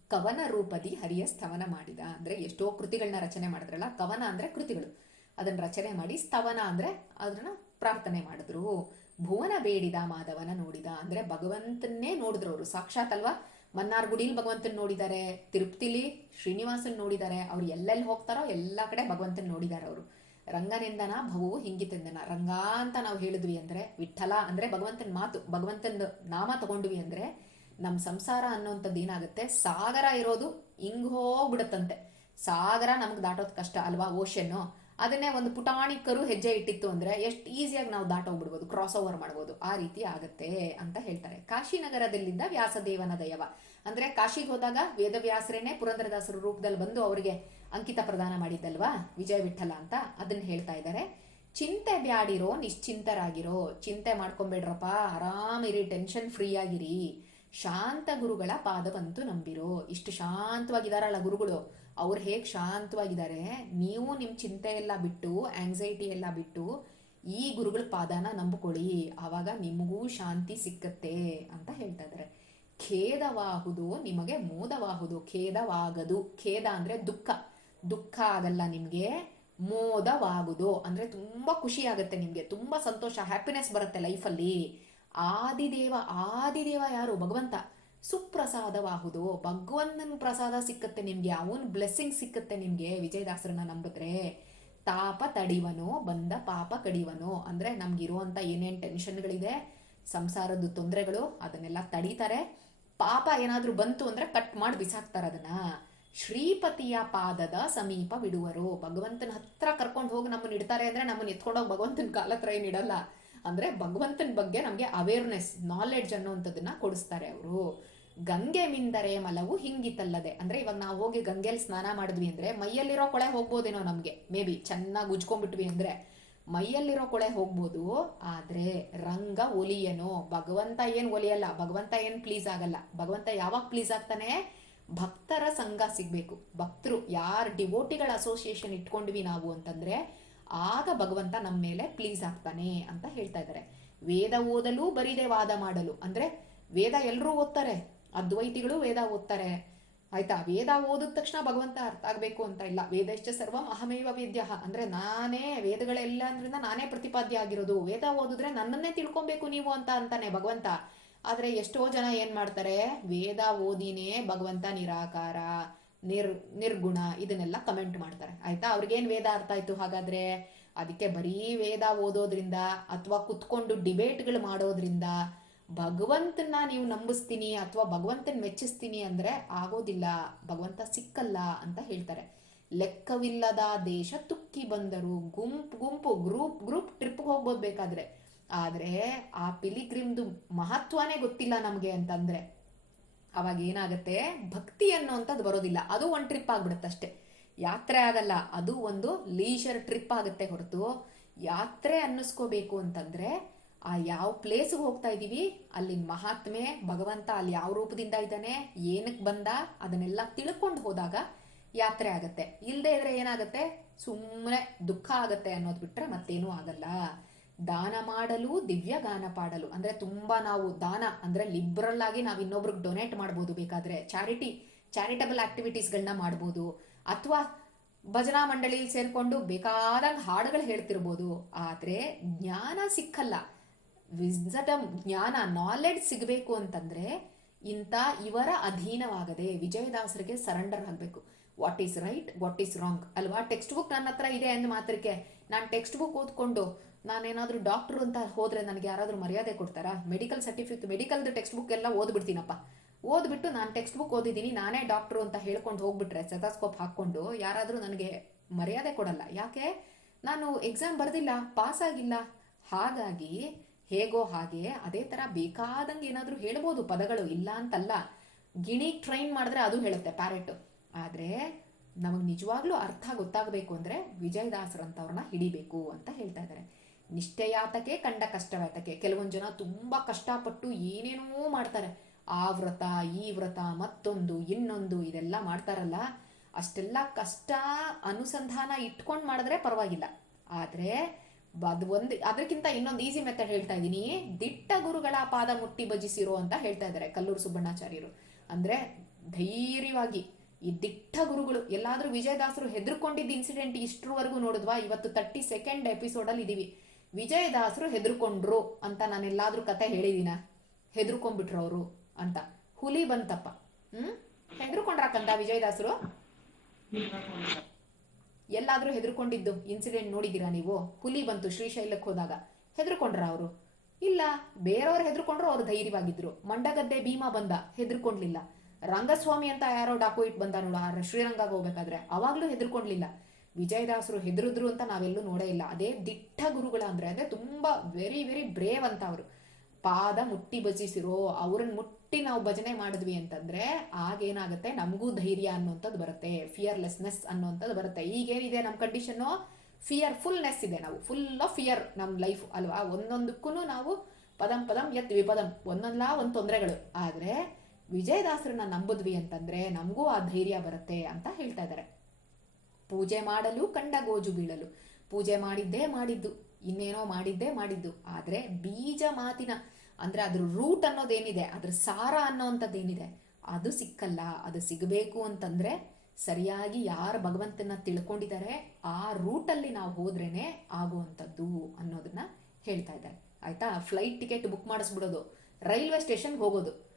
ಕವನ ರೂಪದಿ ಹರಿಯ ಸ್ತವನ ಮಾಡಿದ ಅಂದ್ರೆ ಎಷ್ಟೋ ಕೃತಿಗಳನ್ನ ರಚನೆ ಮಾಡಿದ್ರಲ್ಲ, ಕವನ ಅಂದ್ರೆ ಕೃತಿಗಳು. ಅದನ್ನ ರಚನೆ ಮಾಡಿ ಸ್ತವನ ಅಂದ್ರೆ ಅದನ್ನ ಪ್ರಾರ್ಥನೆ ಮಾಡಿದ್ರು. ಭುವನ ಬೇಡಿದ ಮಾಧವನ ನೋಡಿದ ಅಂದ್ರೆ ಭಗವಂತನ್ನೇ ನೋಡಿದ್ರು ಅವರು. ಸಾಕ್ಷಾತ್ ಅಲ್ವಾ? ಮನ್ನಾರ್ ಗುಡಿಲಿ ಭಗವಂತನ್ ನೋಡಿದ್ದಾರೆ ತಿರುಪತಿಲಿ ಶ್ರೀನಿವಾಸನ್ ನೋಡಿದ್ದಾರೆ ಅವ್ರು ಎಲ್ಲೆಲ್ಲಿ ಹೋಗ್ತಾರೋ ಎಲ್ಲ ಕಡೆ ಭಗವಂತನ ನೋಡಿದ್ದಾರೆ ಅವರು. ರಂಗನಿಂದನ ಭವು ಹಿಂಗಿತೆಂದನ ರಂಗ ಅಂತ ನಾವು ಹೇಳಿದ್ವಿ ಅಂದ್ರೆ, ವಿಠಲ ಅಂದ್ರೆ ಭಗವಂತನ ಮಾತು, ಭಗವಂತನ ನಾಮ ತಗೊಂಡ್ವಿ ಅಂದ್ರೆ ನಮ್ಮ ಸಂಸಾರ ಅನ್ನೋಂಥದ್ದು ಏನಾಗುತ್ತೆ, ಸಾಗರ ಇರೋದು ಹಿಂಗ್ ಹೋಗ್ಬಿಡುತ್ತಂತೆ. ಸಾಗರ ನಮ್ಗೆ ದಾಟೋದು ಕಷ್ಟ ಅಲ್ವಾ, ಓಷನ್ನು? ಅದನ್ನೇ ಒಂದು ಪುಟಾಣಿ ಕರು ಹೆಜ್ಜೆ ಇಟ್ಟಿತ್ತು ಅಂದ್ರೆ ಎಷ್ಟು ಈಸಿಯಾಗಿ ನಾವು ದಾಟೋಗ್ಬಿಡ್ಬೋದು ಕ್ರಾಸ್ ಓವರ್ ಮಾಡ್ಬೋದು, ಆ ರೀತಿ ಆಗತ್ತೆ ಅಂತ ಹೇಳ್ತಾರೆ. ಕಾಶಿನಗರದಲ್ಲಿದ್ದ ವ್ಯಾಸದೇವನ ದಯವ ಅಂದ್ರೆ ಕಾಶಿಗೆ ಹೋದಾಗ ವೇದವ್ಯಾಸರೇನೆ ಪುರಂದರದಾಸರ ರೂಪದಲ್ಲಿ ಬಂದು ಅವರಿಗೆ ಅಂಕಿತ ಪ್ರದಾನ ಮಾಡಿದ್ದಲ್ವಾ? ವಿಜಯ ವಿಠಲ ಅಂತ ಅದನ್ನ ಹೇಳ್ತಾ ಇದ್ದಾರೆ ಚಿಂತೆ ಬ್ಯಾಡಿರೋ, ನಿಶ್ಚಿಂತರಾಗಿರೋ, ಚಿಂತೆ ಮಾಡ್ಕೊಂಬೇಡ್ರಪ್ಪ ಆರಾಮಿರಿ ಟೆನ್ಷನ್ ಫ್ರೀ ಆಗಿರಿ. ಶಾಂತ ಗುರುಗಳ ಪಾದವಂತೂ ನಂಬಿರೋ. ಇಷ್ಟು ಶಾಂತವಾಗಿದಾರಲ್ಲ ಗುರುಗಳು. ಅವ್ರು ಹೇಗೆ ಶಾಂತವಾಗಿದ್ದಾರೆ, ನೀವು ನಿಮ್ಮ ಚಿಂತೆ ಎಲ್ಲ ಬಿಟ್ಟು ಆಂಗ್ಸೈಟಿ ಎಲ್ಲ ಬಿಟ್ಟು ಈ ಗುರುಗಳ ಪಾದಾನ ನಂಬಿಕೊಳ್ಳಿ, ಆವಾಗ ನಿಮಗೂ ಶಾಂತಿ ಸಿಕ್ಕತ್ತೆ ಅಂತ ಹೇಳ್ತಾ ಇದ್ದಾರೆ. ಖೇದವಾಹುದು ನಿಮಗೆ ಮೋದವಾಹುದು ಖೇದವಾಗದು. ಖೇದ ಅಂದರೆ ದುಃಖ. ದುಃಖ ಆಗಲ್ಲ ನಿಮಗೆ, ಮೋದವಾಗುದು ಅಂದ್ರೆ ತುಂಬಾ ಖುಷಿ ಆಗುತ್ತೆ ನಿಮಗೆ, ತುಂಬಾ ಸಂತೋಷ ಹ್ಯಾಪಿನೆಸ್ ಬರುತ್ತೆ ಲೈಫಲ್ಲಿ ಆದಿದೇವ ಆದಿದೇವ ಯಾರು? ಭಗವಂತ. ಸುಪ್ರಸಾದವಾಹುದು ಭಗವಂತನ ಪ್ರಸಾದ ಸಿಕ್ಕತ್ತೆ ನಿಮಗೆ, ಅವನ ಬ್ಲೆಸ್ಸಿಂಗ್ ಸಿಕ್ಕತ್ತೆ ನಿಮಗೆ, ವಿಜಯದಾಸರನ್ನ ನಂಬಿದ್ರೆ. ತಾಪ ತಡಿವನು, ಬಂದ ಪಾಪ ಕಡಿವನು, ಅಂದ್ರೆ ನಮ್ಗಿರುವಂಥ ಏನೇನ್ ಟೆನ್ಷನ್ಗಳಿದೆ ಸಂಸಾರದ ತೊಂದರೆಗಳು, ಅದನ್ನೆಲ್ಲ ತಡೀತಾರೆ. ಪಾಪ ಏನಾದರೂ ಬಂತು ಅಂದ್ರೆ ಕಟ್ ಮಾಡಿ ಬಿಸಾಕ್ತಾರೆ ಅದನ್ನ. ಶ್ರೀಪತಿಯ ಪಾದದ ಸಮೀಪ ಬಿಡುವರು. ಭಗವಂತನ ಹತ್ರ ಕರ್ಕೊಂಡು ಹೋಗಿ ನಮ್ಮನ್ನ ಇಡ್ತಾರೆ ಅಂದ್ರೆ ನಮ್ಮನ್ನ ಎತ್ಕೊಂಡೋಗಿ ಭಗವಂತನ ಕಾಲ ಹತ್ರ ಏನಿಡಲ್ಲ ಅಂದ್ರೆ ಭಗವಂತನ ಬಗ್ಗೆ ನಮಗೆ ಅವೇರ್ನೆಸ್ ನಾಲೆಡ್ಜ್ ಅನ್ನುವಂಥದ್ದನ್ನ ಕೊಡಿಸ್ತಾರೆ ಅವರು. ಗಂಗೆ ಮಿಂದರೆ ಮಲವು ಹಿಂಗಿತಲ್ಲದೆ. ಅಂದ್ರೆ ಇವಾಗ ನಾವು ಹೋಗಿ ಗಂಗೆಯಲ್ಲಿ ಸ್ನಾನ ಮಾಡಿದ್ವಿ ಅಂದ್ರೆ ಮೈಯಲ್ಲಿರೋ ಕೊಳೆ ಹೋಗ್ಬೋದೇನೋ ನಮ್ಗೆ. ಮೇ ಬಿ ಚೆನ್ನಾಗಿ ಉಜ್ಕೊಂಡ್ಬಿಟ್ವಿ ಅಂದ್ರೆ ಮೈಯಲ್ಲಿರೋ ಕೊಳೆ ಹೋಗ್ಬೋದು, ಆದ್ರೆ ರಂಗ ಒಲಿಯನು. ಭಗವಂತ ಏನ್ ಒಲಿಯಲ್ಲ, ಭಗವಂತ ಏನ್ ಪ್ಲೀಸ್ ಆಗಲ್ಲ. ಭಗವಂತ ಯಾವಾಗ ಪ್ಲೀಸ್ ಆಗ್ತಾನೆ? ಭಕ್ತರ ಸಂಘ ಸಿಗ್ಬೇಕು. ಭಕ್ತರು ಯಾರ ಡಿವೋಟಿಗಳ ಅಸೋಸಿಯೇಷನ್ ಇಟ್ಕೊಂಡ್ವಿ ನಾವು ಅಂತಂದ್ರೆ ಆಗ ಭಗವಂತ ನಮ್ಮ ಮೇಲೆ ಪ್ಲೀಸ್ ಆಗ್ತಾನೆ ಅಂತ ಹೇಳ್ತಾ ಇದ್ದಾರೆ ವೇದ ಓದಲು ಬರೀದೆ ವಾದ ಮಾಡಲು. ಅಂದ್ರೆ ವೇದ ಎಲ್ಲರೂ ಓದ್ತಾರೆ? ಅದ್ವೈತಿಗಳು ವೇದ ಓದ್ತಾರೆ. ಆಯ್ತಾ? ವೇದ ಓದಿದ ತಕ್ಷಣ ಭಗವಂತ ಅರ್ಥ ಆಗ್ಬೇಕು ಅಂತ ಇಲ್ಲ. ವೇದಶ್ಚ ಸರ್ವಂ ಅಹಮೇವ ವೇದ್ಯ. ಅಂದ್ರೆ ನಾನೇ ವೇದಗಳೆಲ್ಲ ಅಂದ್ರಿಂದ ನಾನೇ ಪ್ರತಿಪಾದ್ಯ ಆಗಿರೋದು. ವೇದ ಓದಿದ್ರೆ ನನ್ನನ್ನೇ ತಿಳ್ಕೊಬೇಕು ನೀವು ಅಂತ ಅಂತಾನೆ ಭಗವಂತ. ಆದ್ರೆ ಎಷ್ಟೋ ಜನ ಏನ್ ಮಾಡ್ತಾರೆ? ವೇದ ಓದಿನೇ ಭಗವಂತ ನಿರಾಕಾರ, ನಿರ್, ನಿರ್ಗುಣ ಇದನ್ನೆಲ್ಲ ಕಮೆಂಟ್ ಮಾಡ್ತಾರೆ. ಆಯ್ತಾ? ಅವ್ರಿಗೇನ್ ವೇದ ಅರ್ಥ ಆಯ್ತು ಹಾಗಾದ್ರೆ? ಅದಕ್ಕೆ ಬರೀ ವೇದ ಓದೋದ್ರಿಂದ ಅಥವಾ ಕುತ್ಕೊಂಡು ಡಿಬೇಟ್ಗಳು ಮಾಡೋದ್ರಿಂದ ಭಗವಂತನ ನೀವು ನಂಬಿಸ್ತೀನಿ ಅಥವಾ ಭಗವಂತನ ಮೆಚ್ಚಿಸ್ತೀನಿ ಅಂದರೆ ಆಗೋದಿಲ್ಲ, ಭಗವಂತ ಸಿಕ್ಕಲ್ಲ ಅಂತ ಹೇಳ್ತಾರೆ. ಲೆಕ್ಕವಿಲ್ಲದ ದೇಶ ತುಕ್ಕಿ ಬಂದರು. ಗುಂಪು ಗುಂಪು, ಗ್ರೂಪ್ ಗ್ರೂಪ್ ಟ್ರಿಪ್ ಹೋಗ್ಬೋದು ಬೇಕಾದ್ರೆ. ಆದರೆ ಆ ಪಿಲಿಗ್ರಿಮ್ದು ಮಹತ್ವನೇ ಗೊತ್ತಿಲ್ಲ ನಮಗೆ ಅಂತಂದರೆ. ಅವಾಗ ಏನಾಗುತ್ತೆ? ಭಕ್ತಿ ಅನ್ನೋವಂಥದ್ದು ಬರೋದಿಲ್ಲ. ಅದು ಒಂದು ಟ್ರಿಪ್ ಆಗ್ಬಿಡುತ್ತೆ ಅಷ್ಟೇ. ಯಾತ್ರೆ ಆಗಲ್ಲ. ಅದು ಒಂದು ಲೀಜರ್ ಟ್ರಿಪ್ ಆಗುತ್ತೆ ಹೊರತು. ಯಾತ್ರೆ ಅನ್ನಿಸ್ಕೋಬೇಕು ಅಂತಂದ್ರೆ ಆ ಯಾವ ಪ್ಲೇಸ್ಗೆ ಹೋಗ್ತಾ ಇದ್ದೀವಿ ಅಲ್ಲಿನ ಮಹಾತ್ಮೆ, ಭಗವಂತ ಅಲ್ಲಿ ಯಾವ ರೂಪದಿಂದ ಇದ್ದಾನೆ ಏನಕ್ಕೆ ಬಂದ, ಅದನ್ನೆಲ್ಲ ತಿಳ್ಕೊಂಡು ಹೋದಾಗ ಯಾತ್ರೆ ಆಗತ್ತೆ. ಇಲ್ಲದೆ ಇದ್ರೆ ಏನಾಗುತ್ತೆ? ಸುಮ್ಮನೆ ದುಃಖ ಆಗತ್ತೆ ಅನ್ನೋದು ಬಿಟ್ರೆ ಮತ್ತೇನೂ ಆಗಲ್ಲ. ದಾನ ಮಾಡಲು, ದಿವ್ಯ ಗಾನ ಪಾಡಲು. ಅಂದ್ರೆ ತುಂಬಾ ನಾವು ದಾನ, ಅಂದ್ರೆ ಲಿಬ್ರಲ್ ಆಗಿ ನಾವು ಇನ್ನೊಬ್ರಿಗೆ ಡೊನೇಟ್ ಮಾಡ್ಬೋದು ಬೇಕಾದ್ರೆ. ಚಾರಿಟಿ ಚಾರಿಟಬಲ್ ಆಕ್ಟಿವಿಟೀಸ್ಗಳನ್ನ ಮಾಡ್ಬೋದು. ಅಥವಾ ಭಜನಾ ಮಂಡಳಿಲಿ ಸೇರ್ಕೊಂಡು ಬೇಕಾದಂಗೆ ಹಾಡುಗಳು ಹೇಳ್ತಿರ್ಬೋದು. ಆದ್ರೆ ಜ್ಞಾನ ಸಿಕ್ಕಲ್ಲ. ವಿಸಟಮ್ ಜ್ಞಾನ ನಾಲೆಡ್ಜ್ ಸಿಗಬೇಕು ಅಂತಂದ್ರೆ ಇಂಥ ಇವರ ಅಧೀನವಾಗದೆ ವಿಜಯದಾಸರಿಗೆ ಸರೆಂಡರ್ ಆಗಬೇಕು. What is right what is wrong ಅಲ್ವಾ? ಟೆಕ್ಸ್ಟ್ ಬುಕ್ ನನ್ನ ಹತ್ರ ಇದೆ ಅಂದ ಮಾತ್ರಕ್ಕೆ ನಾನು ಟೆಕ್ಸ್ಟ್ ಬುಕ್ ಓದ್ಕೊಂಡು ನಾನೇನಾದರೂ ಡಾಕ್ಟ್ರು ಅಂತ ಹೋದ್ರೆ ನನಗೆ ಯಾರಾದರೂ ಮರ್ಯಾದೆ ಕೊಡ್ತಾರಾ? ಮೆಡಿಕಲ್ ಸರ್ಟಿಫಿಕೇಟ್ ಮೆಡಿಕಲ್ದು ಟೆಕ್ಸ್ಟ್ ಬುಕ್ ಎಲ್ಲ ಓದ್ಬಿಡ್ತೀನಪ್ಪ. ಓದ್ಬಿಟ್ಟು ನಾನು ಟೆಕ್ಸ್ಟ್ ಬುಕ್ ಓದಿದ್ದೀನಿ ನಾನೇ ಡಾಕ್ಟ್ರು ಅಂತ ಹೇಳ್ಕೊಂಡು ಹೋಗ್ಬಿಟ್ರೆ ಸೆತಾಸ್ಕೋಪ್ ಹಾಕ್ಕೊಂಡು ಯಾರಾದರೂ ನನಗೆ ಮರ್ಯಾದೆ ಕೊಡಲ್ಲ. ಯಾಕೆ? ನಾನು ಎಕ್ಸಾಮ್ ಬರೆದಿಲ್ಲ ಪಾಸ್ ಆಗಿಲ್ಲ. ಹಾಗಾಗಿ ಹೇಗೋ ಹಾಗೆ ಅದೇ ಥರ ಬೇಕಾದಂಗೆ ಏನಾದರೂ ಹೇಳ್ಬೋದು ಪದಗಳು, ಇಲ್ಲ ಅಂತಲ್ಲ. ಗಿಣಿ ಟ್ರೈನ್ ಮಾಡಿದ್ರೆ ಅದು ಹೇಳುತ್ತೆ ಪ್ಯಾರೆಟ್ ಆದರೆ ನಮಗೆ ನಿಜವಾಗ್ಲೂ ಅರ್ಥ ಗೊತ್ತಾಗಬೇಕು ಅಂದರೆ ವಿಜಯದಾಸರಂಥವ್ರನ್ನ ಹಿಡಿಬೇಕು ಅಂತ ಹೇಳ್ತಾ ಇದ್ದಾರೆ ನಿಷ್ಠೆಯಾತಕ್ಕೆ ಕಂಡ ಕಷ್ಟವಾಯ್ತಕ್ಕೆ ಕೆಲವೊಂದು ಜನ ತುಂಬ ಕಷ್ಟಪಟ್ಟು ಏನೇನೋ ಮಾಡ್ತಾರೆ. ಆ ವ್ರತ, ಈ ವ್ರತ, ಮತ್ತೊಂದು, ಇನ್ನೊಂದು ಇದೆಲ್ಲ ಮಾಡ್ತಾರಲ್ಲ. ಅಷ್ಟೆಲ್ಲ ಕಷ್ಟ ಅನುಸಂಧಾನ ಇಟ್ಕೊಂಡು ಮಾಡಿದ್ರೆ ಪರವಾಗಿಲ್ಲ. ಆದರೆ ಅದು ಒಂದು, ಅದಕ್ಕಿಂತ ಇನ್ನೊಂದು ಈಸಿ ಮೆಥಡ್ ಹೇಳ್ತಾ ಇದ್ದೀನಿ. ದಿಟ್ಟ ಗುರುಗಳ ಪಾದ ಮುಟ್ಟಿ ಭಜಿಸಿರೋ ಅಂತ ಹೇಳ್ತಾ ಇದ್ದಾರೆ ಕಲ್ಲೂರು ಸುಬ್ಬಣ್ಣಾಚಾರ್ಯರು. ಅಂದ್ರೆ ಧೈರ್ಯವಾಗಿ ಈ ದಿಟ್ಟ ಗುರುಗಳು, ಎಲ್ಲಾದ್ರೂ ವಿಜಯದಾಸರು ಹೆದರ್ಕೊಂಡಿದ್ದ ಇನ್ಸಿಡೆಂಟ್ ಇಷ್ಟರವರೆಗೂ ನೋಡಿದ್ವಾ? ಇವತ್ತು ತರ್ಟಿ ಸೆಕೆಂಡ್ ಎಪಿಸೋಡಲ್ಲಿ ಇದೀವಿ. ವಿಜಯದಾಸರು ಹೆದರ್ಕೊಂಡ್ರು ಅಂತ ನಾನು ಎಲ್ಲಾದ್ರೂ ಕತೆ ಹೇಳಿದೀನ? ಹೆದರ್ಕೊಂಡ್ಬಿಟ್ರು ಅವರು ಅಂತ. ಹುಲಿ ಬಂತಪ್ಪ. ಹ್ಮ್? ಹೆದರ್ಕೊಂಡ್ರಾಕಂತ ವಿಜಯದಾಸರು? ಎಲ್ಲಾದ್ರೂ ಹೆದರ್ಕೊಂಡಿದ್ದು ಇನ್ಸಿಡೆಂಟ್ ನೋಡಿದ್ದೀರಾ ನೀವು? ಹುಲಿ ಬಂತು ಶ್ರೀಶೈಲಕ್ಕೆ ಹೋದಾಗ. ಹೆದರ್ಕೊಂಡ್ರ ಅವರು? ಇಲ್ಲ, ಬೇರೆಯವ್ರು ಹೆದರ್ಕೊಂಡ್ರು ಅವ್ರು ಧೈರ್ಯವಾಗಿದ್ರು. ಮಂಡಗದ್ದೆ ಭೀಮಾ ಬಂದ, ಹೆದರ್ಕೊಂಡ್ಲಿಲ್ಲ. ರಂಗಸ್ವಾಮಿ ಅಂತ ಯಾರೋ ಡಾಕು ಇಟ್ ಬಂದ ನೋಡ ಶ್ರೀರಂಗಾಗ ಹೋಗ್ಬೇಕಾದ್ರೆ. ಅವಾಗ್ಲೂ ಹೆದರ್ಕೊಂಡ್ಲಿಲ್ಲ ವಿಜಯದಾಸರು ಹೆದರಿದ್ರು ಅಂತ ನಾವೆಲ್ಲೂ ನೋಡೇ ಇಲ್ಲ. ಅದೇ ದಿಟ್ಟ ಗುರುಗಳ ಅಂದ್ರೆ ಅದೇ ತುಂಬಾ ವೆರಿ ವೆರಿ ಬ್ರೇವ್ ಅಂತ ಅವರು. ಪಾದ ಮುಟ್ಟಿ ಭಜಿಸಿರೋ ಅವ್ರನ್ನ ಮುಟ್ಟಿ ನಾವು ಭಜನೆ ಮಾಡಿದ್ವಿ ಅಂತಂದ್ರೆ ಆಗೇನಾಗುತ್ತೆ? ನಮಗೂ ಧೈರ್ಯ ಅನ್ನುವಂಥದ್ದು ಬರುತ್ತೆ ಫಿಯರ್ಲೆಸ್ನೆಸ್ ಅನ್ನುವಂಥದ್ದು ಬರುತ್ತೆ. ಈಗೇನಿದೆ ನಮ್ಮ ಕಂಡೀಷನ್ನು ಫಿಯರ್ ಫುಲ್ನೆಸ್ ಇದೆ ನಾವು. ಫುಲ್ ಆಫ್ ಫಿಯರ್ ನಮ್ಮ ಲೈಫ್ ಅಲ್ವಾ? ಒಂದೊಂದಕ್ಕೂ ನಾವು ಪದಂ ಪದಂ ಎತ್ ವಿಪದಂ ಒಂದೊಂದಲ್ಲ ಒಂದು ತೊಂದರೆಗಳು. ಆದ್ರೆ ವಿಜಯದಾಸರನ್ನ ನಂಬಿದ್ವಿ ಅಂತಂದ್ರೆ ನಮಗೂ ಆ ಧೈರ್ಯ ಬರುತ್ತೆ ಅಂತ ಹೇಳ್ತಾ ಇದ್ದಾರೆ ಪೂಜೆ ಮಾಡಲು ಕಂಡ ಗೋಜು ಬೀಳಲು. ಪೂಜೆ ಮಾಡಿದ್ದೇ ಮಾಡಿದ್ದು. ಇನ್ನೇನೋ ಮಾಡಿದ್ದೇ ಮಾಡಿದ್ದು. ಆದರೆ ಬೀಜ ಮಾತಿನ, ಅಂದ್ರೆ ಅದ್ರ ರೂಟ್ ಅನ್ನೋದೇನಿದೆ, ಅದ್ರ ಸಾರ ಅನ್ನೋಂಥದ್ದೇನಿದೆ, ಅದು ಸಿಕ್ಕಲ್ಲ. ಅದು ಸಿಗಬೇಕು ಅಂತಂದ್ರೆ ಸರಿಯಾಗಿ ಯಾರು ಭಗವಂತನ ತಿಳ್ಕೊಂಡಿದ್ದಾರೆ ಆ ರೂಟಲ್ಲಿ ನಾವು ಹೋದ್ರೇನೆ ಆಗುವಂಥದ್ದು ಅನ್ನೋದನ್ನ ಹೇಳ್ತಾ ಇದ್ದಾರೆ. ಆಯ್ತಾ? ಫ್ಲೈಟ್ ಟಿಕೆಟ್ ಬುಕ್ ಮಾಡಿಸ್ಬಿಡೋದು. ರೈಲ್ವೆ ಸ್ಟೇಷನ್ಗೆ ಹೋಗೋದು.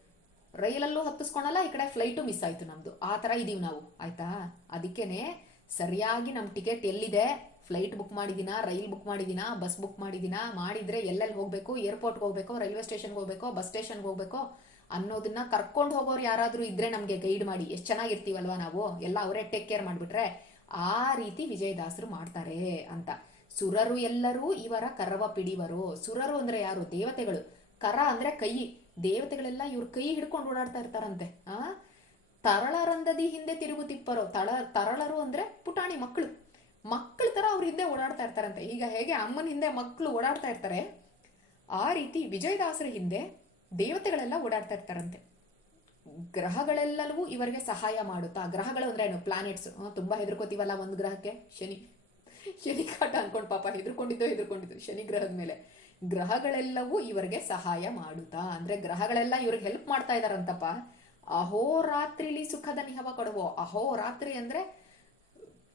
ರೈಲಲ್ಲೂ ಹತ್ತಿಸ್ಕೊಳಲ್ಲ, ಈ ಕಡೆ ಫ್ಲೈಟು ಮಿಸ್ ಆಯ್ತು ನಮ್ದು. ಆ ಥರ ಇದೀವಿ ನಾವು. ಆಯ್ತಾ? ಅದಕ್ಕೇನೆ ಸರಿಯಾಗಿ ನಮ್ಮ ಟಿಕೆಟ್ ಎಲ್ಲಿದೆ ಫ್ಲೈಟ್ ಬುಕ್ ಮಾಡಿದಿನಾ, ರೈಲ್ ಬುಕ್ ಮಾಡಿದಿನಾ, ಬಸ್ ಬುಕ್ ಮಾಡಿದಿನಾ, ಮಾಡಿದ್ರೆ ಎಲ್ಲೆಲ್ಲಿ ಹೋಗ್ಬೇಕು, ಏರ್ಪೋರ್ಟ್ಗೆ ಹೋಗ್ಬೇಕು, ರೈಲ್ವೆ ಸ್ಟೇಷನ್ಗೆ ಹೋಗ್ಬೇಕು, ಬಸ್ ಸ್ಟೇಷನ್ಗೆ ಹೋಗ್ಬೇಕು ಅನ್ನೋದನ್ನ ಕರ್ಕೊಂಡು ಹೋಗೋರು ಯಾರಾದರೂ ಇದ್ರೆ ನಮಗೆ ಗೈಡ್ ಮಾಡಿ. ಎಷ್ಟು ಚೆನ್ನಾಗಿರ್ತೀವಲ್ವಾ ನಾವು? ಎಲ್ಲ ಅವರೇ ಟೇಕ್ ಕೇರ್ ಮಾಡಿಬಿಟ್ರೆ ಆ ರೀತಿ ವಿಜಯದಾಸರು ಮಾಡ್ತಾರೆ ಅಂತ. ಸುರರು ಎಲ್ಲರೂ ಇವರ ಕರವ ಪಿಡಿವರು. ಸುರರು ಅಂದ್ರೆ ಯಾರು? ದೇವತೆಗಳು. ಕರ ಅಂದ್ರೆ ಕೈ. ದೇವತೆಗಳೆಲ್ಲ ಇವ್ರ ಕೈ ಹಿಡ್ಕೊಂಡು ಓಡಾಡ್ತಾ ಇರ್ತಾರಂತೆ. ಆ? ತರಳರಂದದಿ ಹಿಂದೆ ತಿರುಗುತ್ತಿಪ್ಪರು. ತಳ, ತರಳರು ಅಂದ್ರೆ ಪುಟಾಣಿ ಮಕ್ಕಳು. ಮಕ್ಕಳ ಹಿಂದೆ ಓಡಾಡ್ತಾ ಇರ್ತಾರಂತೆ. ಈಗ ಹೇಗೆ ಅಮ್ಮನ ಹಿಂದೆ ಮಕ್ಕಳು ಓಡಾಡ್ತಾ ಇರ್ತಾರೆ, ಆ ರೀತಿ ವಿಜಯದಾಸರ ಹಿಂದೆ ದೇವತೆಗಳೆಲ್ಲ ಓಡಾಡ್ತಾ ಇರ್ತಾರಂತೆ. ಗ್ರಹಗಳೆಲ್ಲವೂ ಇವರಿಗೆ ಸಹಾಯ ಮಾಡುತ್ತಾ, ಗ್ರಹಗಳು ಅಂದ್ರೆ ಏನು? ಪ್ಲಾನೆಟ್ಸ್ ತುಂಬಾ ಹೆದರ್ಕೋತೀವಲ್ಲ ಒಂದು ಗ್ರಹಕ್ಕೆ? ಶನಿ. ಶನಿ ಕಾಟ ಅನ್ಕೊಂಡು ಪಾಪ ಹೆದರ್ಕೊಂಡಿದ್ದು ಹೆದರ್ಕೊಂಡಿದ್ದು ಶನಿ ಗ್ರಹದ ಮೇಲೆ. ಗ್ರಹಗಳೆಲ್ಲವೂ ಇವರಿಗೆ ಸಹಾಯ ಮಾಡುತ್ತಾ, ಅಂದ್ರೆ ಗ್ರಹಗಳೆಲ್ಲ ಇವ್ರಿಗೆ ಹೆಲ್ಪ್ ಮಾಡ್ತಾ ಇದಾರಂತಪ್ಪ. ಅಹೋರಾತ್ರಿಲಿ ಸುಖದ ನಿಹವ ಕೊಡುವ? ಅಹೋರಾತ್ರಿ ಅಂದ್ರೆ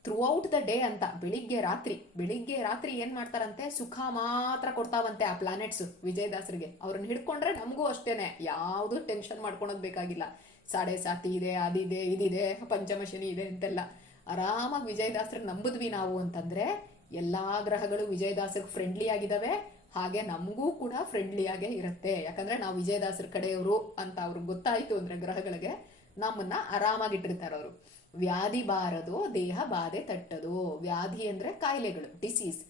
ಥ್ರೂ ಔಟ್ ದ ಡೇ ಅಂತ, ಬೆಳಿಗ್ಗೆ ರಾತ್ರಿ. ಬೆಳಿಗ್ಗೆ ರಾತ್ರಿ ಏನ್ ಮಾಡ್ತಾರಂತೆ? ಸುಖ ಮಾತ್ರ ಕೊಡ್ತಾವಂತೆ ಆ ಪ್ಲಾನೆಟ್ಸ್ ವಿಜಯದಾಸರಿಗೆ. ಅವ್ರನ್ನ ಹಿಡ್ಕೊಂಡ್ರೆ ನಮಗೂ ಅಷ್ಟೇನೆ. ಯಾವುದು ಟೆನ್ಷನ್ ಮಾಡ್ಕೊಳೋದ್ ಬೇಕಾಗಿಲ್ಲ. ಸಾಡೆ ಸಾತಿ ಇದೆ ಅದಿದೆ ಇದಿದೆ ಪಂಚಮಶನಿ ಇದೆ ಅಂತೆಲ್ಲ. ಆರಾಮಾಗಿ ವಿಜಯದಾಸರಿಗೆ ನಂಬಿದ್ವಿ ನಾವು ಅಂತಂದ್ರೆ ಎಲ್ಲಾ ಗ್ರಹಗಳು ವಿಜಯದಾಸರಿಗೆ ಫ್ರೆಂಡ್ಲಿ ಆಗಿದಾವೆ. ಹಾಗೆ ನಮಗೂ ಕೂಡ ಫ್ರೆಂಡ್ಲಿ ಆಗೇ ಇರುತ್ತೆ. ಯಾಕಂದ್ರೆ ನಾವು ವಿಜಯದಾಸರ ಕಡೆಯವರು ಅಂತ ಅವ್ರಿಗೆ ಗೊತ್ತಾಯ್ತು ಅಂದ್ರೆ ಗ್ರಹಗಳಿಗೆ. ನಮ್ಮನ್ನ ಆರಾಮಾಗಿಟ್ಟಿರ್ತಾರೆ ಅವರು. ವ್ಯಾಧಿ ಬಾರದು, ದೇಹ ಬಾಧೆ ತಟ್ಟದು. ವ್ಯಾಧಿ ಅಂದ್ರೆ ಕಾಯಿಲೆಗಳು ಡಿಸೀಸ್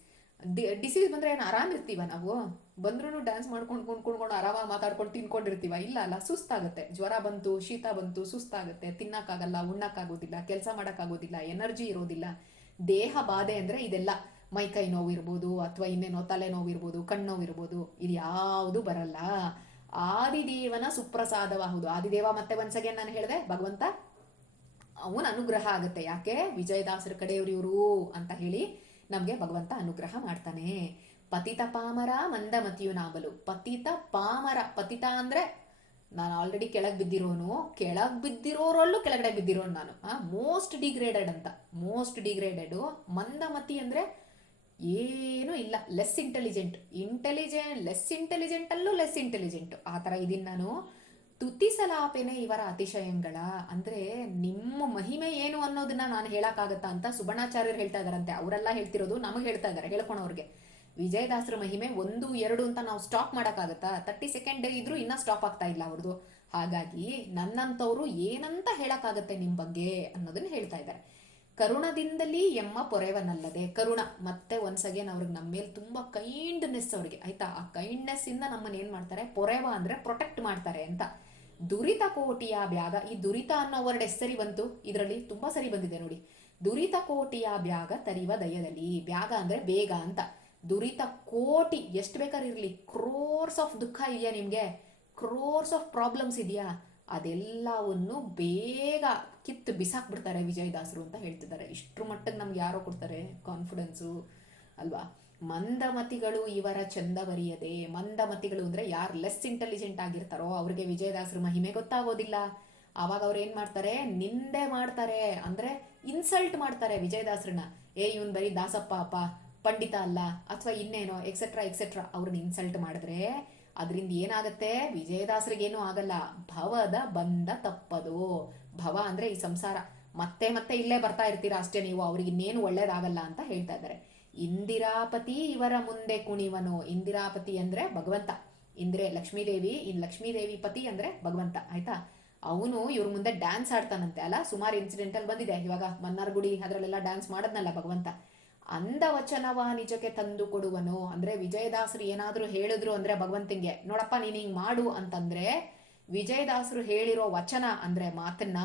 ಡಿಸೀಸ್ ಬಂದ್ರೆ ಏನು ಆರಾಮ ಇರ್ತೀವ ನಾವು? ಬಂದ್ರೂ ಡ್ಯಾನ್ಸ್ ಮಾಡ್ಕೊಂಡು ಕುಣ್ಕೊಂಡು ಆರಾಮಾಗಿ ಮಾತಾಡ್ಕೊಂಡು ತಿನ್ಕೊಂಡಿರ್ತೀವ? ಇಲ್ಲ ಅಲ್ಲ, ಸುಸ್ತಾಗುತ್ತೆ. ಜ್ವರ ಬಂತು, ಶೀತ ಬಂತು, ಸುಸ್ತಾಗುತ್ತೆ. ತಿನ್ನಕ್ಕಾಗಲ್ಲ, ಉಣ್ಣಕ್ಕಾಗೋದಿಲ್ಲ, ಕೆಲಸ ಮಾಡೋಕ್ಕಾಗೋದಿಲ್ಲ, ಎನರ್ಜಿ ಇರೋದಿಲ್ಲ. ದೇಹ ಬಾಧೆ ಅಂದ್ರೆ ಇದೆಲ್ಲ. ಮೈಕೈ ನೋವು ಇರ್ಬೋದು ಅಥವಾ ಇನ್ನೇನೋ ತಲೆ ನೋವು ಇರ್ಬೋದು ಕಣ್ಣೋವು ಇರ್ಬೋದು ಇದು ಯಾವುದು ಬರಲ್ಲ. ಆದಿದೇವನ ಸುಪ್ರಸಾದವಾಹುದು ಆದಿದೇವ ಮತ್ತೆ ಒನ್ಸ್ ಅಗೇನ್ ನಾನು ಹೇಳಿದೆ? ಭಗವಂತ, ಅವನ ಅನುಗ್ರಹ ಆಗುತ್ತೆ. ಯಾಕೆ? ವಿಜಯದಾಸರ ಕಡೆಯವರು ಇವರು ಅಂತ ಹೇಳಿ ನಮಗೆ ಭಗವಂತ ಅನುಗ್ರಹ ಮಾಡ್ತಾನೆ. ಪತಿತ ಪಾಮರ ಮಂದಮತಿಯು ನಾಬಲು. ಪತಿತ ಪಾಮರ, ಪತಿತ ಅಂದ್ರೆ ನಾನು ಆಲ್ರೆಡಿ ಕೆಳಗೆ ಬಿದ್ದಿರೋನು. ಕೆಳಗ್ ಬಿದ್ದಿರೋರಲ್ಲೂ ಕೆಳಗಡೆ ಬಿದ್ದಿರೋನು ನಾನು. ಮೋಸ್ಟ್ ಡಿಗ್ರೇಡೆಡ್ ಅಂತ. ಮೋಸ್ಟ್ ಡಿಗ್ರೇಡೆಡ್ ಮಂದಮತಿ ಅಂದ್ರೆ ಏನೂ ಇಲ್ಲ. Less intelligent intelligent less intelligent ಅಲ್ಲೂ ಲೆಸ್ ಇಂಟೆಲಿಜೆಂಟ್ ಆ ಥರ ಇದೀನಿ ನಾನು. ತುತಿಸಲಾಪೆನೆ ಇವರ ಅತಿಶಯಂಗಳ. ಅಂದ್ರೆ ನಿಮ್ಮ ಮಹಿಮೆ ಏನು ಅನ್ನೋದನ್ನ ನಾನು ಹೇಳೋಕ್ಕಾಗತ್ತಾ ಅಂತ ಸುಬರ್ಣಾಚಾರ್ಯರು ಹೇಳ್ತಾ ಇದಾರಂತೆ ಅವರೆಲ್ಲ ಹೇಳ್ತಿರೋದು ನಮಗೆ ಹೇಳ್ತಾ ಇದಾರೆ ಹೇಳ್ಕೊಳೋರ್ಗೆ ವಿಜಯದಾಸರ ಮಹಿಮೆ ಒಂದು, ಎರಡು ಅಂತ ನಾವು ಸ್ಟಾಪ್ ಮಾಡೋಕ್ಕಾಗತ್ತಾ? ತರ್ಟಿ ಸೆಕೆಂಡ್ ಇದ್ರೂ ಇನ್ನ ಸ್ಟಾಪ್ ಆಗ್ತಾ ಇಲ್ಲ ಅವ್ರದ್ದು. ಹಾಗಾಗಿ ನನ್ನಂತವ್ರು ಏನಂತ ಹೇಳೋಕ್ಕಾಗತ್ತೆ ನಿಮ್ಮ ಬಗ್ಗೆ ಅನ್ನೋದನ್ನ ಹೇಳ್ತಾ ಇದ್ದಾರೆ. ಕರುಣದಿಂದಲೇ ಎಮ್ಮ ಪೊರೆವನಲ್ಲದೆ ಕರುಣ. ಮತ್ತೆ ಒನ್ಸ್ ಅಗೇನ್ ಅವ್ರಿಗೆ ನಮ್ಮ ಮೇಲೆ ತುಂಬ ಕೈಂಡ್ನೆಸ್ ಅವ್ರಿಗೆ. ಆಯ್ತಾ? ಆ ಕೈಂಡ್ನೆಸ್ ಇಂದ ನಮ್ಮನ್ನ ಏನ್ ಮಾಡ್ತಾರೆ? ಪೊರೆವ ಅಂದ್ರೆ ಪ್ರೊಟೆಕ್ಟ್ ಮಾಡ್ತಾರೆ ಅಂತ. ದುರಿತ ಕೋಟಿಯ ಬ್ಯಾಗ. ಈ ದುರಿತ ಅನ್ನೋ ವರ್ಡ್ ಎಷ್ಟು ಸರಿ ಬಂತು? ಇದರಲ್ಲಿ ತುಂಬಾ ಸರಿ ಬಂದಿದೆ ನೋಡಿ. ದುರಿತ ಕೋಟಿಯ ಬ್ಯಾಗ ತರಿವ ದಯದಲ್ಲಿ. ಬ್ಯಾಗ ಅಂದ್ರೆ ಬೇಗ ಅಂತ. ದುರಿತ ಕೋಟಿ. ಎಷ್ಟು ಬೇಕಾದ್ರೆ ಇರ್ಲಿ? ಕ್ರೋರ್ಸ್ ಆಫ್ ದುಃಖ ಇದೆಯಾ ನಿಮ್ಗೆ? ಕ್ರೋರ್ಸ್ ಆಫ್ ಪ್ರಾಬ್ಲಮ್ಸ್ ಇದೆಯಾ? ಅದೆಲ್ಲವನ್ನು ಬೇಗ ಕಿತ್ತು ಬಿಸಾಕ್ಬಿಡ್ತಾರೆ ವಿಜಯದಾಸರು ಅಂತ ಹೇಳ್ತಿದ್ದಾರೆ. ಇಷ್ಟರ ಮಟ್ಟಿಗೆ ನಮ್ಗೆ ಯಾರೋ ಕೊಡ್ತಾರೆ ಕಾನ್ಫಿಡೆನ್ಸು ಅಲ್ವಾ? ಮಂದಮತಿಗಳು ಇವರ ಚಂದವರಿಯದೆ ಮಂದಮತಿಗಳು ಅಂದರೆ ಯಾರು ಲೆಸ್ ಇಂಟೆಲಿಜೆಂಟ್ ಆಗಿರ್ತಾರೋ ಅವ್ರಿಗೆ ವಿಜಯದಾಸರ ಮಹಿಮೆ ಗೊತ್ತಾಗೋದಿಲ್ಲ. ಆವಾಗ ಅವ್ರು ಏನು ಮಾಡ್ತಾರೆ? ನಿಂದೆ ಮಾಡ್ತಾರೆ. ಅಂದರೆ ಇನ್ಸಲ್ಟ್ ಮಾಡ್ತಾರೆ ವಿಜಯದಾಸರನ್ನ. ಏ, ಇವನ್ ಬರೀ ದಾಸಪ್ಪ ಅಪ್ಪ, ಪಂಡಿತ ಅಲ್ಲ, ಅಥವಾ ಇನ್ನೇನೋ ಎಕ್ಸೆಟ್ರಾ ಎಕ್ಸೆಟ್ರಾ ಅವ್ರನ್ನ ಇನ್ಸಲ್ಟ್ ಮಾಡಿದ್ರೆ ಅದರಿಂದ ಏನಾಗತ್ತೆ? ವಿಜಯದಾಸರಿಗೇನು ಆಗಲ್ಲ. ಭವದ ಬಂಧ ತಪ್ಪದು. ಭವ ಅಂದ್ರೆ ಈ ಸಂಸಾರ. ಮತ್ತೆ ಮತ್ತೆ ಇಲ್ಲೇ ಬರ್ತಾ ಇರ್ತೀರಾ ಅಷ್ಟೇ ನೀವು. ಅವ್ರಿಗೆ ಇನ್ನೇನು ಒಳ್ಳೇದಾಗಲ್ಲ ಅಂತ ಹೇಳ್ತಾ ಇದ್ದಾರೆ. ಇಂದಿರಾಪತಿ ಇವರ ಮುಂದೆ ಕುಣಿವನು. ಇಂದಿರಾಪತಿ ಅಂದ್ರೆ ಭಗವಂತ. ಇಂದ್ರೆ ಲಕ್ಷ್ಮೀದೇವಿ, ಇನ್ ಲಕ್ಷ್ಮೀದೇವಿ ಪತಿ ಅಂದ್ರೆ ಭಗವಂತ. ಆಯ್ತಾ? ಅವನು ಇವ್ರ ಮುಂದೆ ಡ್ಯಾನ್ಸ್ ಆಡ್ತಾನಂತೆ. ಅಲ್ಲ, ಸುಮಾರು ಇನ್ಸಿಡೆಂಟ್ ಅಲ್ಲಿ ಬಂದಿದೆ. ಇವಾಗ ಮನ್ನಾರ್ಗುಡಿ ಅದರಲ್ಲೆಲ್ಲ ಡ್ಯಾನ್ಸ್ ಮಾಡದ್ನಲ್ಲ ಭಗವಂತ. ಅಂದ ವಚನವ ನಿಜಕ್ಕೆ ತಂದು ಕೊಡುವನು. ಅಂದ್ರೆ ವಿಜಯದಾಸರು ಏನಾದರೂ ಹೇಳಿದ್ರು ಅಂದ್ರೆ ಭಗವಂತಂಗೆ ನೋಡಪ್ಪ, ನೀನು ಹಿಂಗ್ ಮಾಡು ಅಂತಂದ್ರೆ, ವಿಜಯದಾಸರು ಹೇಳಿರೋ ವಚನ ಅಂದ್ರೆ ಮಾತನ್ನ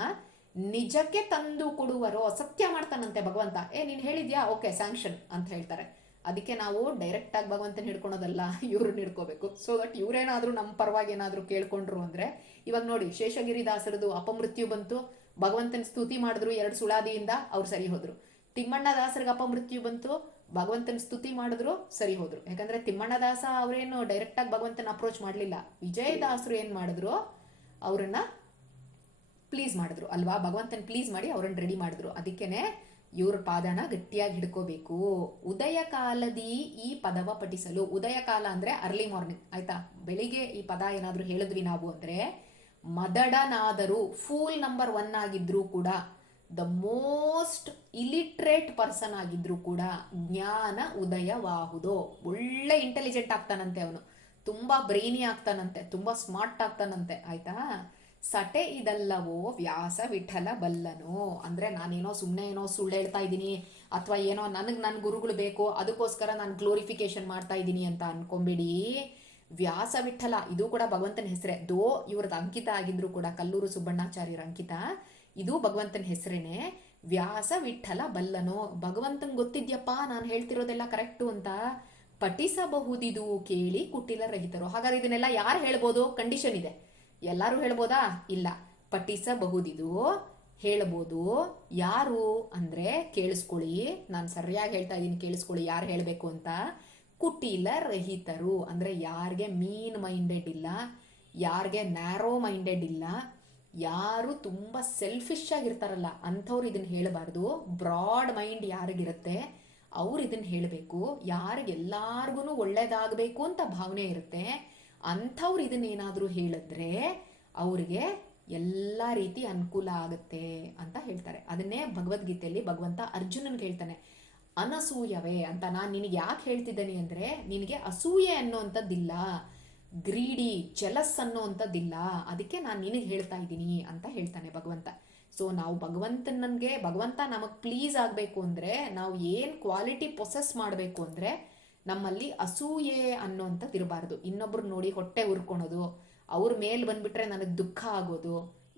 ನಿಜಕ್ಕೆ ತಂದು ಕೊಡುವರು ಸತ್ಯ ಮಾಡ್ತಾನಂತೆ ಭಗವಂತ. ಏ, ನೀನು ಹೇಳಿದ್ಯಾ? ಓಕೆ ಸ್ಯಾಂಕ್ಷನ್ ಅಂತ ಹೇಳ್ತಾರೆ. ಅದಕ್ಕೆ ನಾವು ಡೈರೆಕ್ಟ್ ಆಗಿ ಭಗವಂತನ ಹಿಡ್ಕೊಳೋದಲ್ಲ, ಇವ್ರನ್ನ ಹಿಡ್ಕೋಬೇಕು. ಸೊ ದಟ್ ಇವ್ರೇನಾದ್ರೂ ನಮ್ಮ ಪರವಾಗಿ ಏನಾದರೂ ಕೇಳ್ಕೊಂಡ್ರು ಅಂದ್ರೆ, ಇವಾಗ ನೋಡಿ, ಶೇಷಗಿರಿದಾಸರದು ಅಪಮೃತ್ಯು ಬಂತು. ಭಗವಂತನ ಸ್ತುತಿ ಮಾಡಿದ್ರು ಎರಡು ಸುಳಾದಿಯಿಂದ, ಅವ್ರು ಸರಿ ಹೋದ್ರು. ತಿಮ್ಮಣ್ಣ ಮೃತ್ಯು ಬಂತು. ಭಗವಂತನ ಸ್ತುತಿ ಮಾಡಿದ್ರು, ಸರಿ ಹೋದ್ರು. ಯಾಕಂದ್ರೆ ತಿಮ್ಮಣ್ಣ ದಾಸ ಅವರೇನು ಡೈರೆಕ್ಟ್ ಆಗಿ ಭಗವಂತನ ಅಪ್ರೋಚ್ ಮಾಡ್ಲಿಲ್ಲ. ವಿಜಯದಾಸರು ಏನ್ ಮಾಡಿದ್ರು, ಅವ್ರನ್ನ ಪ್ಲೀಸ್ ಮಾಡಿದ್ರು. ಅಲ್ವಾ? ಭಗವಂತನ ಪ್ಲೀಸ್ ಮಾಡಿ ಅವ್ರನ್ನ ರೆಡಿ ಮಾಡಿದ್ರು. ಅದಕ್ಕೇನೆ ಇವ್ರ ಪಾದನ ಗಟ್ಟಿಯಾಗಿ ಹಿಡ್ಕೋಬೇಕು. ಉದಯ ಕಾಲದಿ ಈ ಪದವ ಪಠಿಸಲು. ಉದಯ ಕಾಲ ಅಂದ್ರೆ ಅರ್ಲಿ ಮಾರ್ನಿಂಗ್ ಆಯ್ತಾ? ಬೆಳಿಗ್ಗೆ ಈ ಪದ ಏನಾದ್ರೂ ಹೇಳಿದ್ವಿ ನಾವು ಅಂದ್ರೆ, ಮದಡನಾದರೂ ಫೂಲ್ ನಂಬರ್ ಒನ್ ಆಗಿದ್ರು ಕೂಡ ದ ಮೋಸ್ಟ್ ಇಲಿಟ್ರೇಟ್ ಪರ್ಸನ್ ಆಗಿದ್ರು ಕೂಡ ಜ್ಞಾನ ಉದಯವಾಹುದು ಒಳ್ಳೆ ಇಂಟೆಲಿಜೆಂಟ್ ಆಗ್ತಾನಂತೆ ಅವನು. ತುಂಬಾ ಬ್ರೈನಿ ಆಗ್ತಾನಂತೆ, ತುಂಬಾ ಸ್ಮಾರ್ಟ್ ಆಗ್ತಾನಂತೆ, ಆಯ್ತಾ? ಸಟೆ ಇದಲ್ಲವೋ ವ್ಯಾಸ ವಿಠಲ ಬಲ್ಲನು? ಅಂದ್ರೆ ನಾನೇನೋ ಸುಮ್ಮನೆ ಏನೋ ಸುಳ್ಳು ಹೇಳ್ತಾ ಇದ್ದೀನಿ, ಅಥವಾ ಏನೋ ನನಗೆ ನನ್ನ ಗುರುಗಳು ಬೇಕು, ಅದಕ್ಕೋಸ್ಕರ ನಾನು ಗ್ಲೋರಿಫಿಕೇಶನ್ ಮಾಡ್ತಾ ಇದ್ದೀನಿ ಅಂತ ಅನ್ಕೊಂಬಿಡಿ. ವ್ಯಾಸ ವಿಠಲ, ಇದು ಕೂಡ ಭಗವಂತನ ಹೆಸರೇ. ದೋ ಇವ್ರದ್ದು ಅಂಕಿತ ಆಗಿದ್ರು ಕೂಡ ಕಲ್ಲೂರು ಸುಬ್ಬಣ್ಣಾಚಾರ್ಯರ ಅಂಕಿತ. ಇದು ಭಗವಂತನ ಹೆಸರೇನೆ. ವ್ಯಾಸ ವಿಠಲ ಬಲ್ಲನು. ಭಗವಂತನ್ ಗೊತ್ತಿದ್ಯಪ್ಪ, ನಾನು ಹೇಳ್ತಿರೋದೆಲ್ಲ ಕರೆಕ್ಟು ಅಂತ. ಪಠಿಸಬಹುದಿದು ಕೇಳಿ ಕುಟಿಲ ರಹಿತರು. ಹಾಗಾದ್ರೆ ಇದನ್ನೆಲ್ಲ ಯಾರು ಹೇಳ್ಬೋದು? ಕಂಡೀಷನ್ ಇದೆ. ಎಲ್ಲರೂ ಹೇಳ್ಬೋದಾ? ಇಲ್ಲ. ಪಠಿಸಬಹುದಿದು ಹೇಳ್ಬೋದು. ಯಾರು ಅಂದ್ರೆ ಕೇಳಿಸ್ಕೊಳ್ಳಿ. ನಾನು ಸರಿಯಾಗಿ ಹೇಳ್ತಾ ಇದ್ದೀನಿ, ಕೇಳಿಸ್ಕೊಳ್ಳಿ ಯಾರು ಹೇಳಬೇಕು ಅಂತ. ಕುಟಿಲ ರಹಿತರು ಅಂದ್ರೆ ಯಾರಿಗೆ ಮೀನ್ ಮೈಂಡೆಡ್ ಇಲ್ಲ, ಯಾರಿಗೆ ನ್ಯಾರೋ ಮೈಂಡೆಡ್ ಇಲ್ಲ ಯಾರು ತುಂಬ ಸೆಲ್ಫಿಶ್ ಆಗಿರ್ತಾರಲ್ಲ, ಅಂಥವ್ರು ಇದನ್ನ ಹೇಳಬಾರ್ದು. ಬ್ರಾಡ್ ಮೈಂಡ್ ಯಾರಿಗಿರುತ್ತೆ, ಅವ್ರು ಇದನ್ನ ಹೇಳಬೇಕು. ಯಾರಿಗೆಲ್ಲಾರ್ಗು ಒಳ್ಳೇದಾಗಬೇಕು ಅಂತ ಭಾವನೆ ಇರುತ್ತೆ. ಅಂಥವ್ರು ಇದನ್ನೇನಾದರೂ ಹೇಳಿದ್ರೆ ಅವ್ರಿಗೆ ಎಲ್ಲ ರೀತಿ ಅನುಕೂಲ ಆಗುತ್ತೆ ಅಂತ ಹೇಳ್ತಾರೆ. ಅದನ್ನೇ ಭಗವದ್ಗೀತೆಯಲ್ಲಿ ಭಗವಂತ ಅರ್ಜುನನ್ಗೆ ಹೇಳ್ತಾನೆ ಅನಸೂಯವೇ ಅಂತ ನಾನು ನಿನಗೆ ಯಾಕೆ ಹೇಳ್ತಿದ್ದೇನೆ ಅಂದರೆ, ನಿನಗೆ ಅಸೂಯೆ ಅನ್ನೋವಂಥದ್ದಿಲ್ಲ ಗ್ರೀಡಿ, ಜಲಸ್ ಅನ್ನೋವಂಥದ್ದಿಲ್ಲ. ಅದಕ್ಕೆ ನಾನು ನಿನಗೆ ಹೇಳ್ತಾ ಇದ್ದೀನಿ ಅಂತ ಹೇಳ್ತಾನೆ ಭಗವಂತ. ಸೊ ನಾವು ಭಗವಂತನ ನನಗೆ ಭಗವಂತ ನಮಗೆ ಪ್ಲೀಸ್ ಆಗಬೇಕು ಅಂದರೆ, ನಾವು ಏನು ಕ್ವಾಲಿಟಿ ಪ್ರೊಸೆಸ್ ಮಾಡಬೇಕು ಅಂದರೆ, ನಮ್ಮಲ್ಲಿ ಅಸೂಯೆ ಅನ್ನೋಂಥದ್ದು ಇರಬಾರ್ದು ಇನ್ನೊಬ್ರು ನೋಡಿ ಹೊಟ್ಟೆ ಉರ್ಕೊಳೋದು, ಅವ್ರ ಮೇಲೆ ಬಂದ್ಬಿಟ್ರೆ ನನಗೆ ದುಃಖ ಆಗೋದು,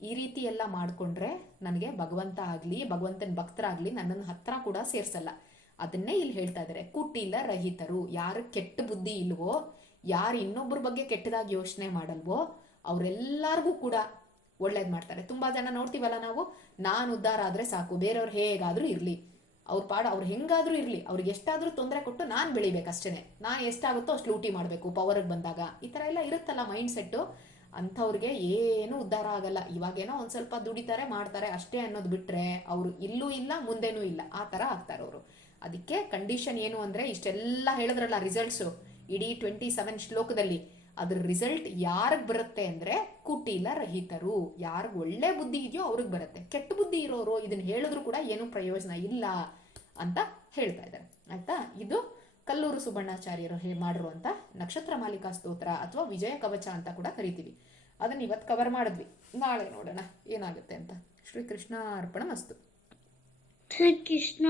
ಈ ರೀತಿ ಎಲ್ಲ ಮಾಡಿಕೊಂಡ್ರೆ ನನಗೆ ಭಗವಂತ ಆಗಲಿ, ಭಗವಂತನ ಭಕ್ತರಾಗಲಿ ನನ್ನನ್ನು ಹತ್ರ ಕೂಡ ಸೇರಿಸಲ್ಲ. ಅದನ್ನೇ ಇಲ್ಲಿ ಹೇಳ್ತಾ ಇದ್ದಾರೆ ಕುಟಿಲ ರಹಿತರು, ಯಾರು ಕೆಟ್ಟ ಬುದ್ಧಿ ಇಲ್ವೋ ಯಾರು ಇನ್ನೊಬ್ಬರ ಬಗ್ಗೆ ಕೆಟ್ಟದಾಗಿ ಯೋಚನೆ ಮಾಡಲ್ವೋ ಅವರೆಲ್ಲರಿಗೂ ಕೂಡ ಒಳ್ಳೇದು ಮಾಡ್ತಾರೆ. ತುಂಬಾ ಜನ ನೋಡ್ತೀವಲ್ಲ ನಾವು, ನಾನು ಉದ್ಧಾರ ಆದ್ರೆ ಸಾಕು, ಬೇರೆಯವ್ರು ಹೇಗಾದರೂ ಇರ್ಲಿ. ಅವ್ರ ಪಾಡ, ಅವ್ರು ಹೆಂಗಾದ್ರೂ ಇರ್ಲಿ. ಅವ್ರಿಗೆ ಎಷ್ಟಾದರೂ ತೊಂದರೆ ಕೊಟ್ಟು ನಾನು ಬೆಳಿಬೇಕಷ್ಟೇನೆ. ನಾನು ಎಷ್ಟಾಗುತ್ತೋ ಅಷ್ಟು ಲೂಟಿ ಮಾಡಬೇಕು ಪವರ್ಗೆ ಬಂದಾಗ. ಈ ಥರ ಎಲ್ಲ ಇರುತ್ತಲ್ಲ ಮೈಂಡ್ ಸೆಟ್ಟು ಅಂಥವ್ರಿಗೆ ಏನು ಉದ್ಧಾರ ಆಗಲ್ಲ. ಇವಾಗೇನೋ ಒಂದು ಸ್ವಲ್ಪ ದುಡಿತಾರೆ, ಮಾಡ್ತಾರೆ ಅಷ್ಟೇ ಅನ್ನೋದು ಬಿಟ್ರೆ ಅವರು ಇಲ್ಲೂ ಇಲ್ಲ, ಮುಂದೆನೂ ಇಲ್ಲ. ಆ ಥರ ಆಗ್ತಾರೆ ಅವರು ಅದಕ್ಕೆ ಕಂಡೀಷನ್ ಏನು ಅಂದರೆ ಇಷ್ಟೆಲ್ಲ ಹೇಳಿದ್ರಲ್ಲ ರಿಸಲ್ಟ್ಸು ಇಡೀ ಟ್ವೆಂಟಿ ಸೆವೆನ್ ಶ್ಲೋಕದಲ್ಲಿ. ಅದ್ರ ರಿಸಲ್ಟ್ ಯಾರಿಗೆ ಬರುತ್ತೆ ಅಂದ್ರೆ ಕುಟಿಲ ರಹಿತರು. ಯಾರಿಗೆ ಒಳ್ಳೆ ಬುದ್ಧಿ ಇದೆಯೋ ಅವ್ರಿಗೆ ಬರುತ್ತೆ. ಕೆಟ್ಟ ಬುದ್ಧಿ ಇರೋರು ಇದನ್ನ ಹೇಳಿದ್ರು ಕೂಡ ಏನು ಪ್ರಯೋಜನ ಇಲ್ಲ ಅಂತ ಹೇಳ್ತಾ ಇದ್ದಾರೆ. ಆಯ್ತಾ? ಇದು ಕಲ್ಲೂರು ಸುಬ್ಬಣ್ಣಾಚಾರ್ಯರು ಹೇ ಮಾಡಿರುವಂತ ನಕ್ಷತ್ರ ಮಾಲಿಕಾ ಸ್ತೋತ್ರ ಅಥವಾ ವಿಜಯ ಕವಚ ಅಂತ ಕೂಡ ಕರಿತೀವಿ. ಅದನ್ನ ಇವತ್ತು ಕವರ್ ಮಾಡಿದ್ವಿ. ನಾಳೆ ನೋಡೋಣ. ಏನಾಗುತ್ತೆ ಅಂತ. ಶ್ರೀಕೃಷ್ಣ ಅರ್ಪಣ ಮಸ್ತು ಶ್ರೀಕೃಷ್ಣ